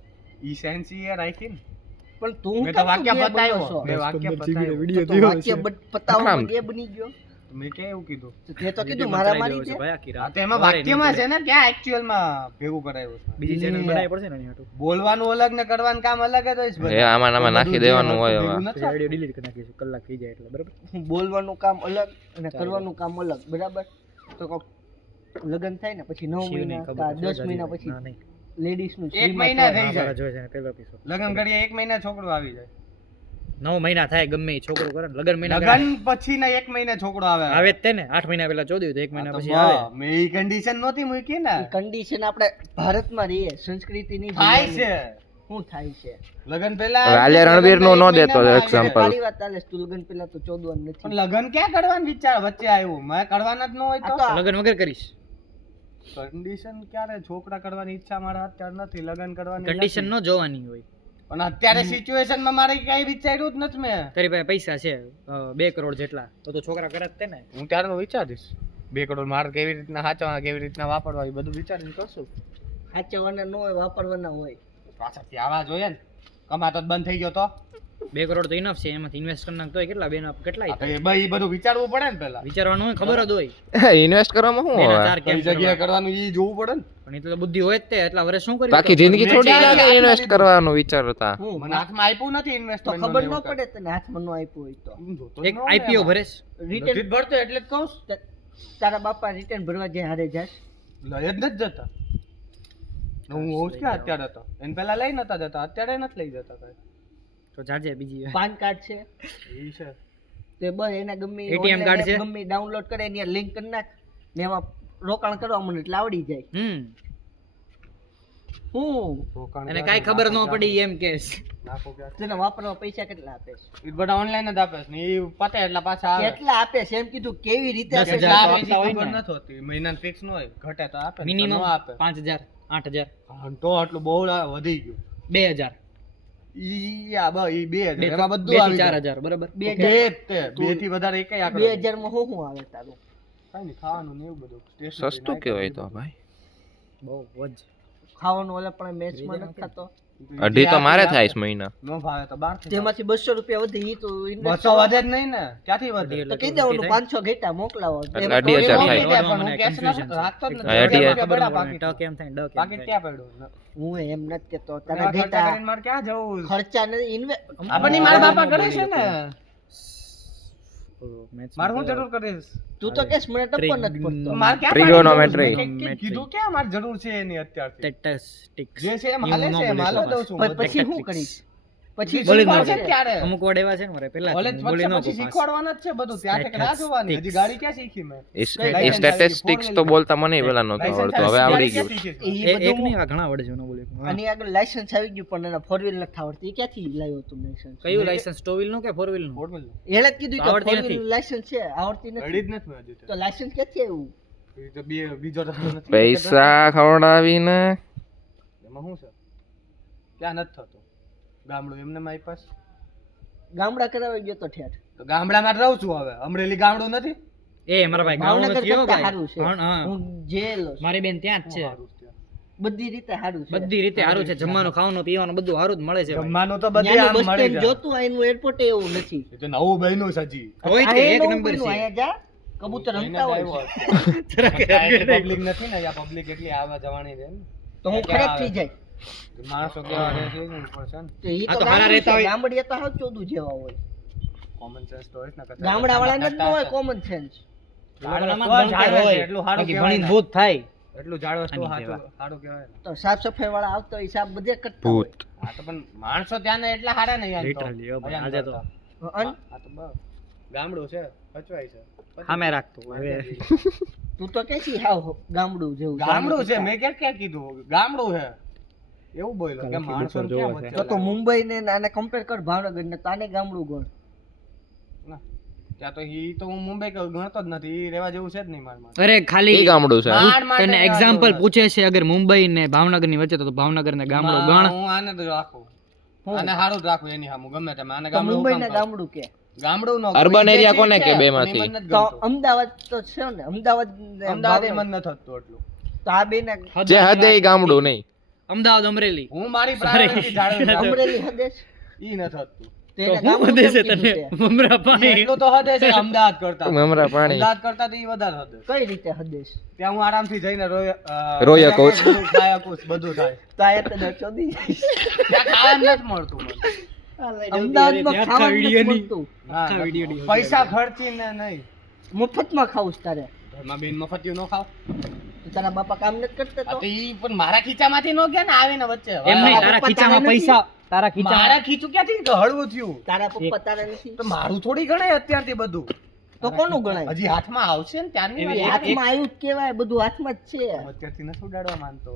ઈ સેન્સ ઈ રાખી ને પણ તું મેં તો કામ વાક્ય ગે બનો બતાવ્યો છો? મેં વાક્ય બતાવ્યો તો તું વાક્ય પતાવવામાં આમ. ગે બની ગયો મેં ક્યાં એવું કીધું તો તે તો કીધું મારા મારી દે હા તો એમાં વાક્યમાં છે ને ક્યાં actual માં ભેગું કરાયું છે બીજી ચેનલ બનાવી પડશે ને એની હાટુ બોલવાનું અલગ ને કરવાનું કામ અલગ જ હોય છે એ બધા. આમાં ને આમાં નાખી દેવાનું હોય હવે ભેગું નથી થતું. વિડિયો ડિલીટ કરી નાખીશું કલાક થઈ જાય એટલે બરાબર બોલવાનું કામ અલગ અને કરવાનું કામ અલગ બરાબર તો કોક લગ્ન થાય ને પછી 9 શિવને મહિના ખબર કા છે, 10 મહિના ના, પછી નહીં. લેડીઝ નું એક મહિના થઈ જાય જોઈ છે ને પેલો episode. લગ્ન કરીએ 1 મહિના છોકરો આવી જાય 9 મહિના થાય ગમે એ છોકરો કરે ને લગન મહિના લગ્ન પછી ના 1 મહિના છોકરો આવે આવે જ તે ને 8 મહિના પહેલા ચોદ્યું તો 1 મહિના હા તો પછી આવે બા, મેં ઈ કન્ડિશન નહોતી મૂકી ને કન્ડિશન આપણે ભારતમાં રહીએ સંસ્કૃતિની થાય જીવવાની. છે શું થાય છે લગ્ન પહેલા હવે આલિયા રણવીર નું ન દેતો લગ્ન example. મારી વાત ચાલે છે, તું લગ્ન પેલા તો ચોદવાનું પણ નથી લગ્ન ક્યાં કરવાનું વિચાર વચ્ચે આવ્યું મેં કરવાના જ ન હોય આ તો તો લગન વગર કરીશ કન્ડિશન ક્યારે છોકરા કરવાની ઈચ્છા મારા અત્યારે નથી લગ્ન કરવાની કન્ડિશન નથી. ન જોવાની હોય પણ અત્યારે સિચ્યુએશન માં મારે કઈ વિચાર્યું જ નથી મેં તારી પાસે પૈસા છે 2 કરોડ જેટલા તો છોકરા કરે જ તે ને હું ત્યારનું વિચારીશ 2 કરોડ મારે કેવી રીતના સાચવવા કેવી રીતના વાપરવા એ બધું વિચારીને કરશું સાચવવાના ન હોય વાપરવાના હોય પાછળથી આવા જોઈએ ને કમાતો જ બંધ થઈ ગયો તો 2 કરોડ તો ઇનફ છે, એમાંથી ઇન્વેસ્ટ કરી નાખતો હોય કેટલા બેન કેટલા આ તો એ ભાઈ બધું વિચારવું પડે ને પેલા વિચારવાનું હોય, ખબર જ હોય ઇન્વેસ્ટ કરવામાં શું બેના હવે? 4 કેમ કઈ જગ્યાએ કરવાનું ઈ જોવું પડે ને. પણ એ તો બુદ્ધિ હોય જ તે, એટલા વર્ષ શું કર્યું બાકી જિંદગી થોડી લાગે ઇન્વેસ્ટ કરવાનું વિચારતા. મને હાથમાં આપ્યું નથી તો ઇન્વેસ્ટમેન્ટ ખબર ન પડે તને હાથમાં ન આપ્યું હોય તો એક આઈપીઓ ભરેશ રિટર્ન ભરતો એટલે જ કહું છું. તારા બાપા રિટર્ન ભરવા જે હારે જાય લઈ જ નથી જતા. હું હોઉં જ ક્યાં અત્યારે તો એને પેલા લઈ નતા જતા, અત્યારે નથી લઈ જતા કઈ. તો જાજે બીજી પાન કાર્ડ છે ઈ છે તે બસ એના ગમે ATM online કાર્ડ app છે? ગમે ડાઉનલોડ કરે એની લિંક કરી નાખ ને એમાં રોકાણ કરવા મને એટલે આવડી જાય હું રોકાણ અને કાઈ ખબર ન પડી એમ કે નાખો ક્યાં તને વાપરવા પૈસા કેટલા આપે છે ઈ બધા ઓનલાઈન જ આપે છે ને ઈ પતે એટલે પાછા આવે. કેટલા આપે છે એમ કીધું કેવી રીતે 10,000 આપે છે? કેટલા તો આપે છે આપતા હોય ખબર ને. નથી હોતી, મહિનાનું ફિક્સ ન હોય, ઘટે તો આપે ને મિનિમમ તો ન આપે. 5000 8000 હા, તો આટલું બહુ વધી ગયું. 2000 ઈ આ બ ઈ 2000 એમાં 2 બધું આવી થી જાય. 4000 બરાબર બે બે જ તે, બે થી વધારે એકેય આંકડો નહીં. 2000 માં શું આવે તારું કાંઈ નહીં, ખાવાનું ને એવું બધું સ્ટેશનરી સસ્તું ને કહેવાય તો ભાઈ. બહુ જ ખાવાનું ઓલા પણ મેચમાં નથી ખાતો અઢી તો મારે થાય છે મહિના. ન ભાવે તો બહારથી જેમાંથી 200 રૂપિયા વધે ઈ તો invest 200 વધે જ નહીં ને, ક્યાંથી વધે? તો કહી દેવાનું 500 ઘેટા મોકલાવો એટલે એમાં 2,000 તો થાય. એમાં પણ હું મને cash confusion છે. રાખતો જ નથી. હા, 2,000 રૂપિયા ખબર પડ્યા ન પડે ટ કેમ થાય ડ કેમ પાકીટ થાય ક્યાં પડ્યું? હું એમ નથી કેતો એવા તારા ખર્ચા ઘેટા કરીને મારે ક્યાં જવું? ખર્ચા નથી ઇન્વેસ્ટ આપણને મારા બાપા કરે છે ને, મેથ્સ મારે હું જરૂર કરીશ? તું તો કેસ મને ટપ્પો નથી પડતો મારે ક્યાં Trigonometry. પાડી દેવું? કીધું ક્યાં મારે જરૂર છે એની અત્યારથી? સ્ટેટિસ્ટિક્સ જે છે એમ હાલે છે, એમ હાલવા દઉં છું. પછી શું કરીશ પછી બોલી જ ન શીખવાડશે શકે. ક્યારે? અમુક વર્ડ એવા છે ને મારે પહેલા કોલેજ બોલી ન પછી શીખવાડવાના જ છે બધું, ત્યાં તક રાહ જોવાની. હજી ગાડી ક્યાં શીખી મેં? એ સ્ટેટિસ્ટિક્સ તો બોલતા મને પેલા નહોતું આવડતું, હવે આવડી ગયું. ઈ એક બધું નહીં આ ઘણા વર્ડ છે ન બોલે આની આગળ લાયસન્સ આવી ગયું પણ એના 4 વ્હીલ નથી આવડતી ઈ ક્યાંથી લાવ્યો તું લાયસન્સ કયું લાયસન્સ 2 વ્હીલ નું કે 4 વ્હીલ નું ફોર્મલ એણે જ કીધું કે આવડતી 4 નથી. વ્હીલ લાયસન્સ છે આવડતી અડી નથી જ નથી મેં હજી તો. તો લાયસન્સ ક્યાંથી આવ્યું એ તો બીજો રસ્તો નથી. પૈસા ખવડાવીને એમાં શું છે? ક્યાં નથી થતું ગામડું એમને મારી પાસે? ગામડા કરાવી ગયો તો ઠેઠ તો ગામડામાં જ રહું છું હવે. અમરેલી ગામડું નથી? એ મારા ભાઈ ગાઉન ભાવનગર નથી હો કરતા ભાઈ સારું છે હા હું જેલ મારી બેન ત્યાં જ છે સારું છે. બધી રીતે સારું છે બધી રીતે સારું છે, જમવાનું ખાવાનું પીવાનું બધું સારું જ મળે છે ભાઈ. જમવાનું તો બધે ત્યાંનું આમ બસ મળી સ્ટેન્ડ જાય. જોતું આ એનું એરપોર્ટ એવું નથી એ તો નવું બન્યું છે હજી. હોય આ તે એ એક નવું નંબર બન્યું, છે અહીંયા જા કબૂતર રમતા હોય પબ્લિક નથી ને, ત્યાં પબ્લિક એટલી આવવા જવાની રહે ને. તો હું ખરાબ થઈ જાય માણસો કેવા રહે છે એની ઉપર છે ને. તો ઈ આ તો તો હારા ગામડું રહેતા છે. હોય. ગામડિયા તો હાવ ચોદું જેવા હોય કોમન સેન્સ તો હોય જ ને કદાચ. ગામડા વાળાને જ ન હોય કોમન સેન્સ ગામડામાં તો જ ઝાડ ભણતર હોય, હોય. એટલું સારું બાકી કહેવાય ભણીને ને. ભૂત થાય એટલું ઝાડ વસ્તુ આની સાચું જેવા. સારું કહેવાય ને. તો સાફ સફાઈ વાળા આવતા હોય સાફ બધે કરતા હોય ભૂત. આ તો પણ માણસો ત્યાં ને એટલા સારા નહીં યાર તો. Literally, હો ભાઈ, અહીંયા આજે તો. કરતા. અન આ તો બસ ગામડું છે, સચવાય છે. સામે રાખતો હવે તું તો કે છે હાવ ગામડું જેવું ગામડું છે, મેં ક્યાં કીધું ગામડું છે એવું બોલ્યો કે માણસો ક્યાં વચ્ચે તો તું મુંબઈ ને આને કમ્પેર કર ભાવનગર ને તો આને ગામડું ગણ ના, ત્યાં તો ઈ તો હું મુંબઈ ગણતો જ નથી, ઈ રહેવા જેવું છે જ નહીં મારા માટે. અરે એ ખાલી ગામડું છે. માંડ માંડ તને રહેવા એક્ઝામ્પલ જેવું પૂછે છે અગર મુંબઈ ને ભાવનગર ની વચ્ચે તો ભાવનગર ને ગામડું છે. ગણ હું આને જ રાખું, આને સારું જ રાખું એની સામું ગમે તેમ. આને તો ગામડું મુંબઈ હું ને કામ કહું? ગામડું કે ગામડું નો Urban area કોને કે બેમાંથી? મને નથી તો ગમતું. અમદાવાદ તો છે ને અમદાવાદ ને અમદાવાદ એ ભાવનગર. મને નથી થતું એટલું. તો આ બે ના જે હદે ઈ ગામડું નહીં. અમદાવાદ અમરેલી હું મારી priority જાળવી રાખું. અમરેલી હદેશ ઈ નથી થતું. તો તો એને હું ગામડું બધે છે કેમ તને કીધું તે? મમરા પાણી એટલું તો હદે છે અમદાવાદ કરતા. મમરા પાણી. અમદાવાદ કરતા તો ઈ વધારે હદે. કઈ રીતે હદેશ ત્યાં હું આરામથી જઈને રોયા કોચ. ખાયા કોચ બધું થાય. તો આ તને ચોદી જઈશ. ત્યાં ખાવાનું નથી મળતું મને. અમદાવાદમાં ખાવાનું નથી મળતું. હા, આખા video ની પૈસા ખર્ચીને નહીં. મફતમાં ખાવું છે તારે ઘરમાં બેન મફતિયું ન ખાવ. તો તારા બાપા કામ નથી કરતા આ તો તો ઈ પણ મારા ખીચામાંથી ન ગયા ને આવીને વચ્ચે. એમ નહીં તારા પપ્પા ખીચામાં તારા પૈસા તારા ખીચામાં મારા ખીચું ક્યાંથી હળવું થયું? તારા પપ્પા તારા નથી તો મારું થોડી ગણાય અત્યારથી બધું. તો કોનું ગણાય હજી હાથમાં આવશે ને ત્યારની એવી વાત. હાથમાં આવ્યું જ કેવાય બધું હાથમાં જ છે અત્યારથી નથી ઉડાડવા માંગતો.